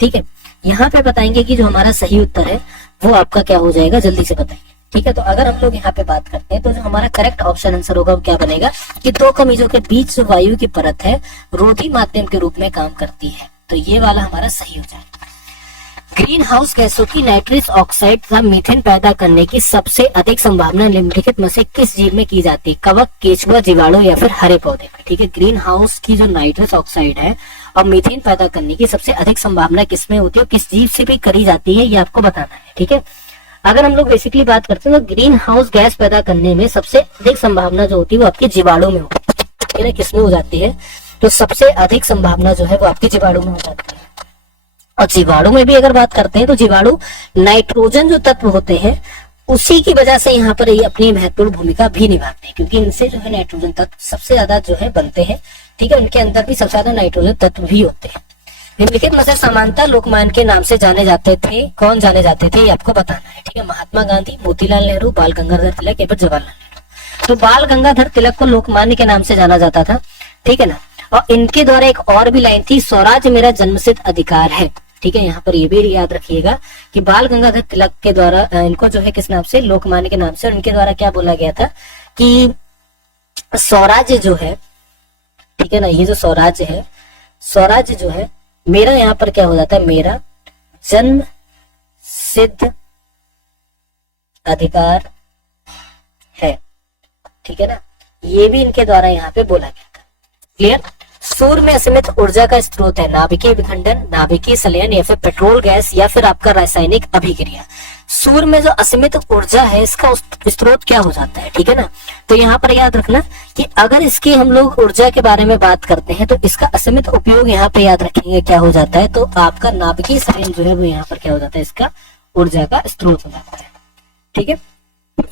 ठीक है। यहाँ पे बताएंगे कि जो हमारा सही उत्तर है वो आपका क्या हो जाएगा, जल्दी से बताइए, ठीक है। तो अगर हम लोग यहाँ पे बात करते हैं तो जो हमारा करेक्ट ऑप्शन आंसर होगा वो क्या बनेगा कि दो कमीजों के बीच जो वायु की परत है रोधी माध्यम के रूप में काम करती है, तो ये वाला हमारा सही हो जाएगा। ग्रीन हाउस गैसों की नाइट्रस ऑक्साइड तथा मीथेन पैदा करने की सबसे अधिक संभावना निम्नलिखित में से किस जीव में की जाती है, कवक, केचुआ, जीवाणु या फिर हरे पौधे में, ठीक है। ग्रीन हाउस की जो नाइट्रस ऑक्साइड है और मीथेन पैदा करने की सबसे अधिक संभावना किसमें होती है, किस जीव से भी करी जाती है, ये आपको बताना है, ठीक है। अगर हम लोग बेसिकली बात करते हैं तो ग्रीन हाउस गैस पैदा करने में सबसे अधिक संभावना जो होती है वो आपके जीवाणु में होती है, ठीक है ना। किसमें हो जाती है, तो सबसे अधिक संभावना जो है वो आपके जीवाणु में हो जाती है। और जीवाणु में भी अगर बात करते हैं तो जीवाणु नाइट्रोजन जो तत्व होते हैं उसी की वजह से यहाँ पर ये अपनी महत्वपूर्ण भूमिका भी निभाते हैं, क्योंकि इनसे जो है नाइट्रोजन तत्व सबसे ज्यादा जो है बनते हैं, ठीक है। उनके अंदर भी सबसे ज्यादा नाइट्रोजन तत्व भी होते हैं। निम्नलिखित में से समानता लोकमान्य के नाम से जाने जाते थे, कौन जाने जाते थे, ये आपको बताना है, ठीक है। महात्मा गांधी, मोतीलाल नेहरू, बाल गंगाधर तिलक या फिर जवाहरलाल नेहरू। तो बाल गंगाधर तिलक को लोकमान्य के नाम से जाना जाता था, ठीक है ना। और इनके द्वारा एक और भी लाइन थी, स्वराज मेरा जन्मसिद्ध अधिकार है, ठीक है। यहाँ पर ये भी याद रखिएगा कि बाल गंगाधर तिलक के द्वारा इनको जो है किस नाम से, लोकमान्य के नाम से, और इनके द्वारा क्या बोला गया था कि स्वराज्य जो है, ठीक है ना, ये जो स्वराज्य है, स्वराज्य जो है मेरा यहाँ पर क्या हो जाता है, मेरा जन्म सिद्ध अधिकार है, ठीक है ना। ये भी इनके द्वारा यहाँ पे बोला गया था, क्लियर। सूर्य में असीमित ऊर्जा का स्रोत है नाभिकीय विखंडन, नाभिकीय संलयन या फिर पेट्रोल गैस या फिर आपका रासायनिक अभिक्रिया। सूर्य में जो असीमित ऊर्जा है इसका स्रोत क्या हो जाता है, ठीक है ना। तो यहाँ पर याद रखना कि अगर इसकी हम लोग ऊर्जा के बारे में बात करते हैं तो इसका असीमित उपयोग यहाँ पे याद रखेंगे क्या हो जाता है, तो आपका नाभिकीय संलयन जो है वो यहाँ पर क्या हो जाता है, इसका ऊर्जा का स्रोत हो जाता है, ठीक है।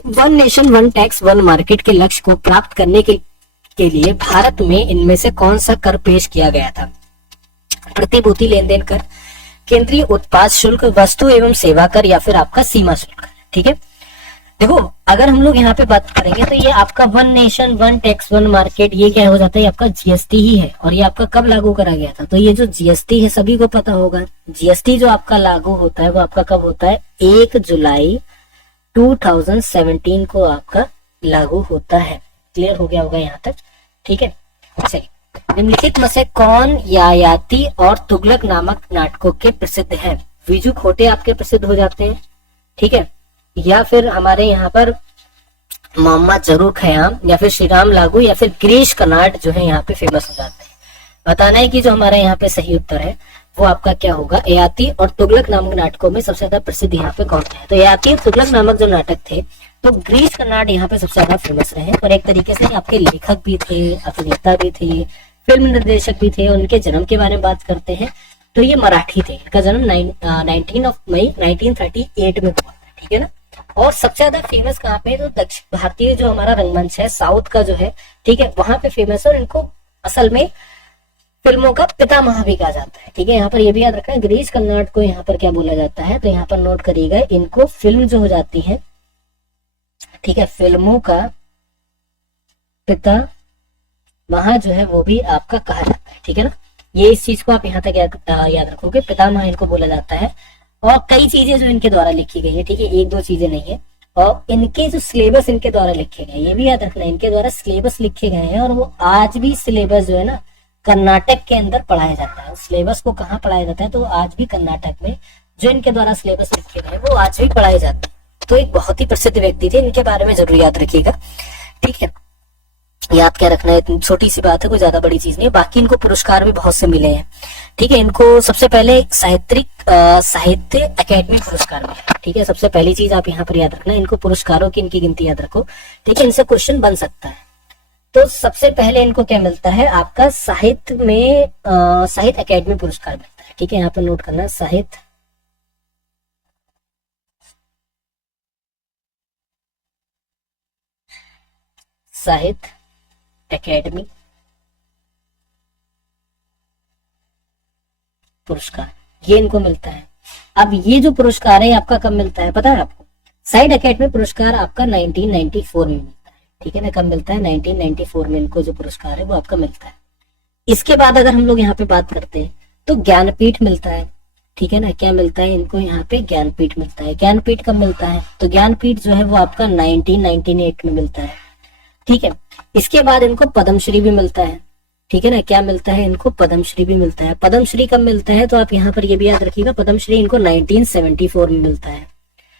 One nation one tax one market के लक्ष्य को प्राप्त करने के लिए भारत में इनमें से कौन सा कर पेश किया गया था, प्रतिभूति लेन देन कर, केंद्रीय उत्पाद शुल्क, वस्तु एवं सेवा कर या फिर आपका सीमा शुल्क, ठीक है। देखो अगर हम लोग यहाँ पे बात करेंगे तो ये आपका one nation one tax one market, ये क्या हो जाता है, आपका जीएसटी ही है। और ये आपका कब लागू करा गया था, तो ये जो जीएसटी है सभी को पता होगा, जीएसटी जो आपका लागू होता है वो आपका कब होता है, 1 जुलाई 2017 को आपका लागू होता है। क्लियर हो गया होगा यहाँ तक, ठीक है। चलिए, निम्नलिखित में से कौन यायाति और तुगलक नामक नाटकों के प्रसिद्ध हैं, विजू खोटे आपके प्रसिद्ध हो जाते हैं, ठीक है, या फिर हमारे यहाँ पर मोहम्मद जरूर खयाम या फिर श्री राम लागू या फिर गिरीश कर्नाड जो है यहाँ पे फेमस हो जाते हैं। बताना है कि जो हमारा यहाँ पे सही उत्तर है वो आपका क्या होगा, ययाति और तुगलक नामक नाटकों में सबसे ज्यादा प्रसिद्ध यहाँ पे कौन है, तो ययाति और तुगलक नामक जो नाटक थे तो गिरीश कर्नाड यहाँ पे सबसे ज्यादा फेमस रहे। और एक तरीके से आपके लेखक भी थे, अभिनेता भी थे, फिल्म निर्देशक भी थे। उनके जन्म के बारे में बात करते हैं तो ये मराठी थे, इनका जन्म 19 मई 1938 में हुआ था, ठीक है ना। और सबसे ज्यादा फेमस कहाँ पे है, तो दक्षिण भारतीय जो हमारा रंगमंच है साउथ का जो है, ठीक है, वहां पे फेमस है। और इनको असल में फिल्मों का पितामह भी कहा जाता है, ठीक है। यहाँ पर ये भी याद रखना, गिरीश कर्नाड को यहाँ पर क्या बोला जाता है, तो यहाँ पर नोट करिएगा, इनको फिल्म जो हो जाती है, ठीक है, फिल्मों का पिता महा जो है वो भी आपका कहा जाता है, ठीक है ना। ये इस चीज को आप यहाँ तक याद रखोगे, पितामह इनको बोला जाता है। और कई चीजें जो इनके द्वारा लिखी गई है, ठीक है, एक दो चीजें नहीं है। और इनके जो सिलेबस इनके द्वारा लिखे गए, ये भी याद रखना, इनके द्वारा सिलेबस लिखे गए हैं और वो आज भी सिलेबस जो है ना कर्नाटक के अंदर पढ़ाया जाता है। सिलेबस को कहाँ पढ़ाया जाता है, तो आज भी कर्नाटक में जो इनके द्वारा सिलेबस लिखे गए हैं वो आज भी पढ़ाए जाते हैं। तो एक बहुत ही प्रसिद्ध व्यक्ति थे, इनके बारे में जरूर याद रखिएगा, ठीक है। याद क्या रखना है, इतनी छोटी सी बात है, कोई ज्यादा बड़ी चीज नहीं है। बाकी इनको पुरस्कार भी बहुत से मिले हैं, ठीक है। इनको सबसे पहले साहित्य अकेडमी पुरस्कार मिला, ठीक है। सबसे पहली चीज आप यहाँ पर याद रखना, इनको पुरस्कारों की इनकी गिनती याद रखो, ठीक है, इनसे क्वेश्चन बन सकता है। तो सबसे पहले इनको क्या मिलता है, आपका साहित्य में साहित्य अकेडमी पुरस्कार मिलता है, ठीक है। यहाँ पर नोट करना, साहित्य अकेडमी पुरस्कार, ये इनको मिलता है। अब ये जो पुरस्कार है आपका कब मिलता है पता है आपको, साहित्य अकेडमी पुरस्कार आपका 1994 में मिलता है, ठीक है ना। कब मिलता है, 1994 में इनको जो पुरस्कार है वो आपका मिलता है। इसके बाद अगर हम लोग यहाँ पे बात करते हैं तो ज्ञानपीठ मिलता है, ठीक है ना। क्या मिलता है इनको, यहाँ पे ज्ञानपीठ मिलता है। ज्ञानपीठ कब मिलता है, तो ज्ञानपीठ जो है वो आपका 1998 में मिलता है, ठीक है। इसके बाद इनको पद्मश्री भी मिलता है, ठीक है ना। क्या मिलता है इनको, पद्मश्री भी मिलता है। पद्मश्री कब मिलता है, तो आप यहाँ पर ये भी याद रखिएगा, पद्मश्री इनको 1974 में मिलता है,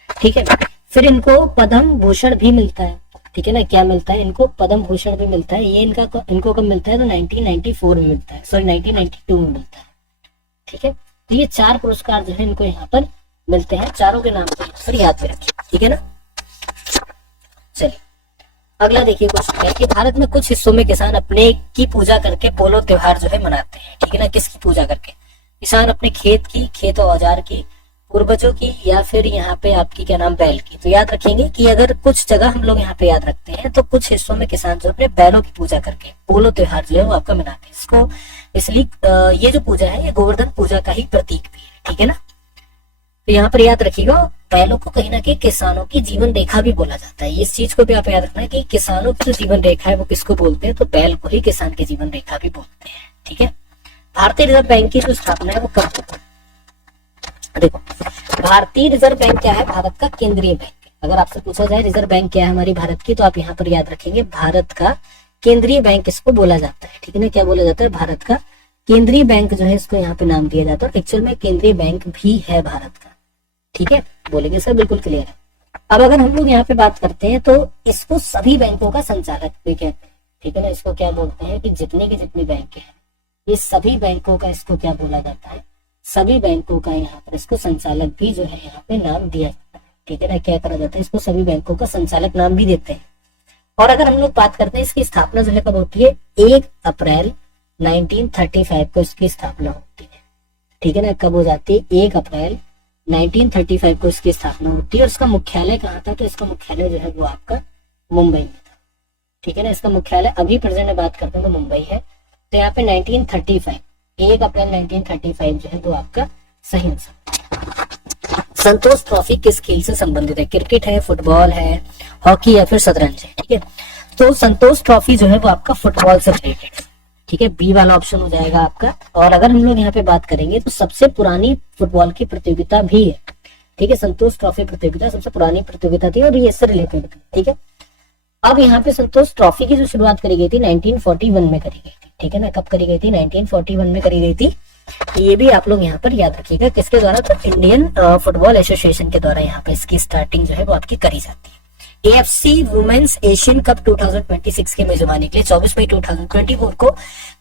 ठीक है। फिर इनको पद्म भूषण भी मिलता है, ठीक है ना। क्या मिलता है इनको, पद्म भूषण भी मिलता है। ये इनको कब मिलता है, तो 1994 में मिलता है, सॉरी 1992 में मिलता है, ठीक है। तो ये 4 पुरस्कार जो है इनको यहाँ पर मिलते हैं, चारों के नाम पर याद भी रखिए, ठीक है ना। चलिए अगला देखिए क्वेश्चन है कि भारत में कुछ हिस्सों में किसान अपने की पूजा करके पोलो त्योहार जो है मनाते हैं, ठीक है ना। किसकी पूजा करके, किसान अपने खेत और औजार की, पूर्वजों की, या फिर यहाँ पे आपकी क्या नाम, बैल की। तो याद रखेंगे कि अगर कुछ जगह हम लोग यहाँ पे याद रखते हैं तो कुछ हिस्सों में किसान जो अपने बैलों की पूजा करके पोलो त्योहार जो है वो आपका मनाते हैं। इसको इसलिए ये जो पूजा है ये गोवर्धन पूजा का ही प्रतीक भी है, ठीक है ना। तो यहाँ पर याद रखिएगा, बैलों को कहीं ना कहीं किसानों की जीवन रेखा भी बोला जाता है। इस चीज को भी आप याद रखना है कि किसानों की जो जीवन रेखा है वो किसको बोलते हैं, तो बैल को ही किसान की जीवन रेखा भी बोलते हैं, ठीक है। भारतीय रिजर्व बैंक की जो स्थापना है वो कब हुई, देखो भारतीय रिजर्व बैंक क्या है, भारत का केंद्रीय बैंक। अगर आपसे पूछा जाए रिजर्व बैंक क्या है हमारी भारत की, तो आप यहाँ पर याद रखेंगे भारत का केंद्रीय बैंक इसको बोला जाता है, ठीक है ना। क्या बोला जाता है, भारत का केंद्रीय बैंक जो है इसको यहाँ पे नाम दिया जाता है। एक्चुअल में केंद्रीय बैंक भी है भारत का, ठीक है, बोलेंगे सर बिल्कुल क्लियर है। अब अगर हम लोग यहाँ पे बात करते हैं तो इसको सभी बैंकों का संचालक भी कहते हैं, ठीक है ना। इसको क्या बोलते हैं कि जितने के जितने बैंक हैं ये सभी बैंकों का इसको क्या बोला जाता है, सभी बैंकों का यहाँ पर इसको संचालक भी जो है यहाँ पे नाम दिया जाता है, ठीक है ना। क्या करा जाता है, इसको सभी बैंकों का संचालक नाम भी देते हैं। और अगर हम लोग बात करते हैं इसकी स्थापना जो है कब होती है, 1 अप्रैल 1935 को इसकी स्थापना होती है, ठीक है ना। कब हो जाती है, 1 अप्रैल 1935 को इसकी स्थापना होती है। और इसका मुख्यालय कहाँ था, तो इसका मुख्यालय जो है वो आपका मुंबई में था, ठीक है ना। इसका मुख्यालय अभी प्रेजेंट में बात करते हैं तो मुंबई है। तो यहाँ पे 1935 1 अप्रैल 1935 जो है वो आपका सही आंसर। संतोष ट्रॉफी किस खेल से संबंधित है, क्रिकेट है, फुटबॉल है, हॉकी या फिर शतरंज है, ठीक है। तो संतोष ट्रॉफी जो है वो आपका फुटबॉल से रिलेटेड है, ठीक है, बी वाला ऑप्शन हो जाएगा आपका। और अगर हम लोग यहाँ पे बात करेंगे तो सबसे पुरानी फुटबॉल की प्रतियोगिता भी है, ठीक है। संतोष ट्रॉफी प्रतियोगिता सबसे पुरानी प्रतियोगिता थी और ये इससे रिलेटेड थी, ठीक है। अब यहाँ पे संतोष ट्रॉफी की जो शुरुआत करी गई थी 1941 में करी गई थी, ठीक है ना। कब करी गई थी, 1941 में करी गई थी। ये भी आप लोग यहाँ पर याद रखिएगा, किसके द्वारा, तो इंडियन फुटबॉल एसोसिएशन के द्वारा यहाँ पे इसकी स्टार्टिंग जो है वो आपकी करी जाती है। AFC वुमेन्स एशियन कप 2026 की मेजबानी के लिए 24 मई 2024 को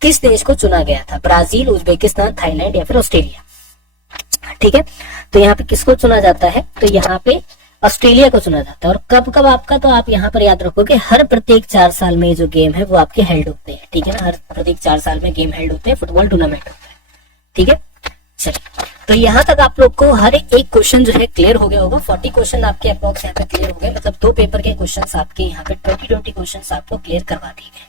किस देश को चुना गया था, ब्राजील, उज्बेकिस्तान, थाईलैंड या फिर ऑस्ट्रेलिया, ठीक है। तो यहाँ पे किसको चुना जाता है, तो यहाँ पे ऑस्ट्रेलिया को चुना जाता है। और कब कब आपका, तो आप यहाँ पर याद रखोगे हर प्रत्येक 4 साल में जो गेम है वो आपके हेल्ड होते हैं, ठीक है ना। हर प्रत्येक 4 साल में गेम हेल्ड होते हैं, फुटबॉल टूर्नामेंट होता है, ठीक है। चलिए तो यहाँ तक आप लोग को हर एक क्वेश्चन जो है क्लियर हो गया होगा। 40 क्वेश्चन आपके अप्रॉक्स यहाँ पे क्लियर हो गए, मतलब 2 पेपर के क्वेश्चन आपके यहाँ पे 20 क्वेश्चन आपको क्लियर करवा दिए गए।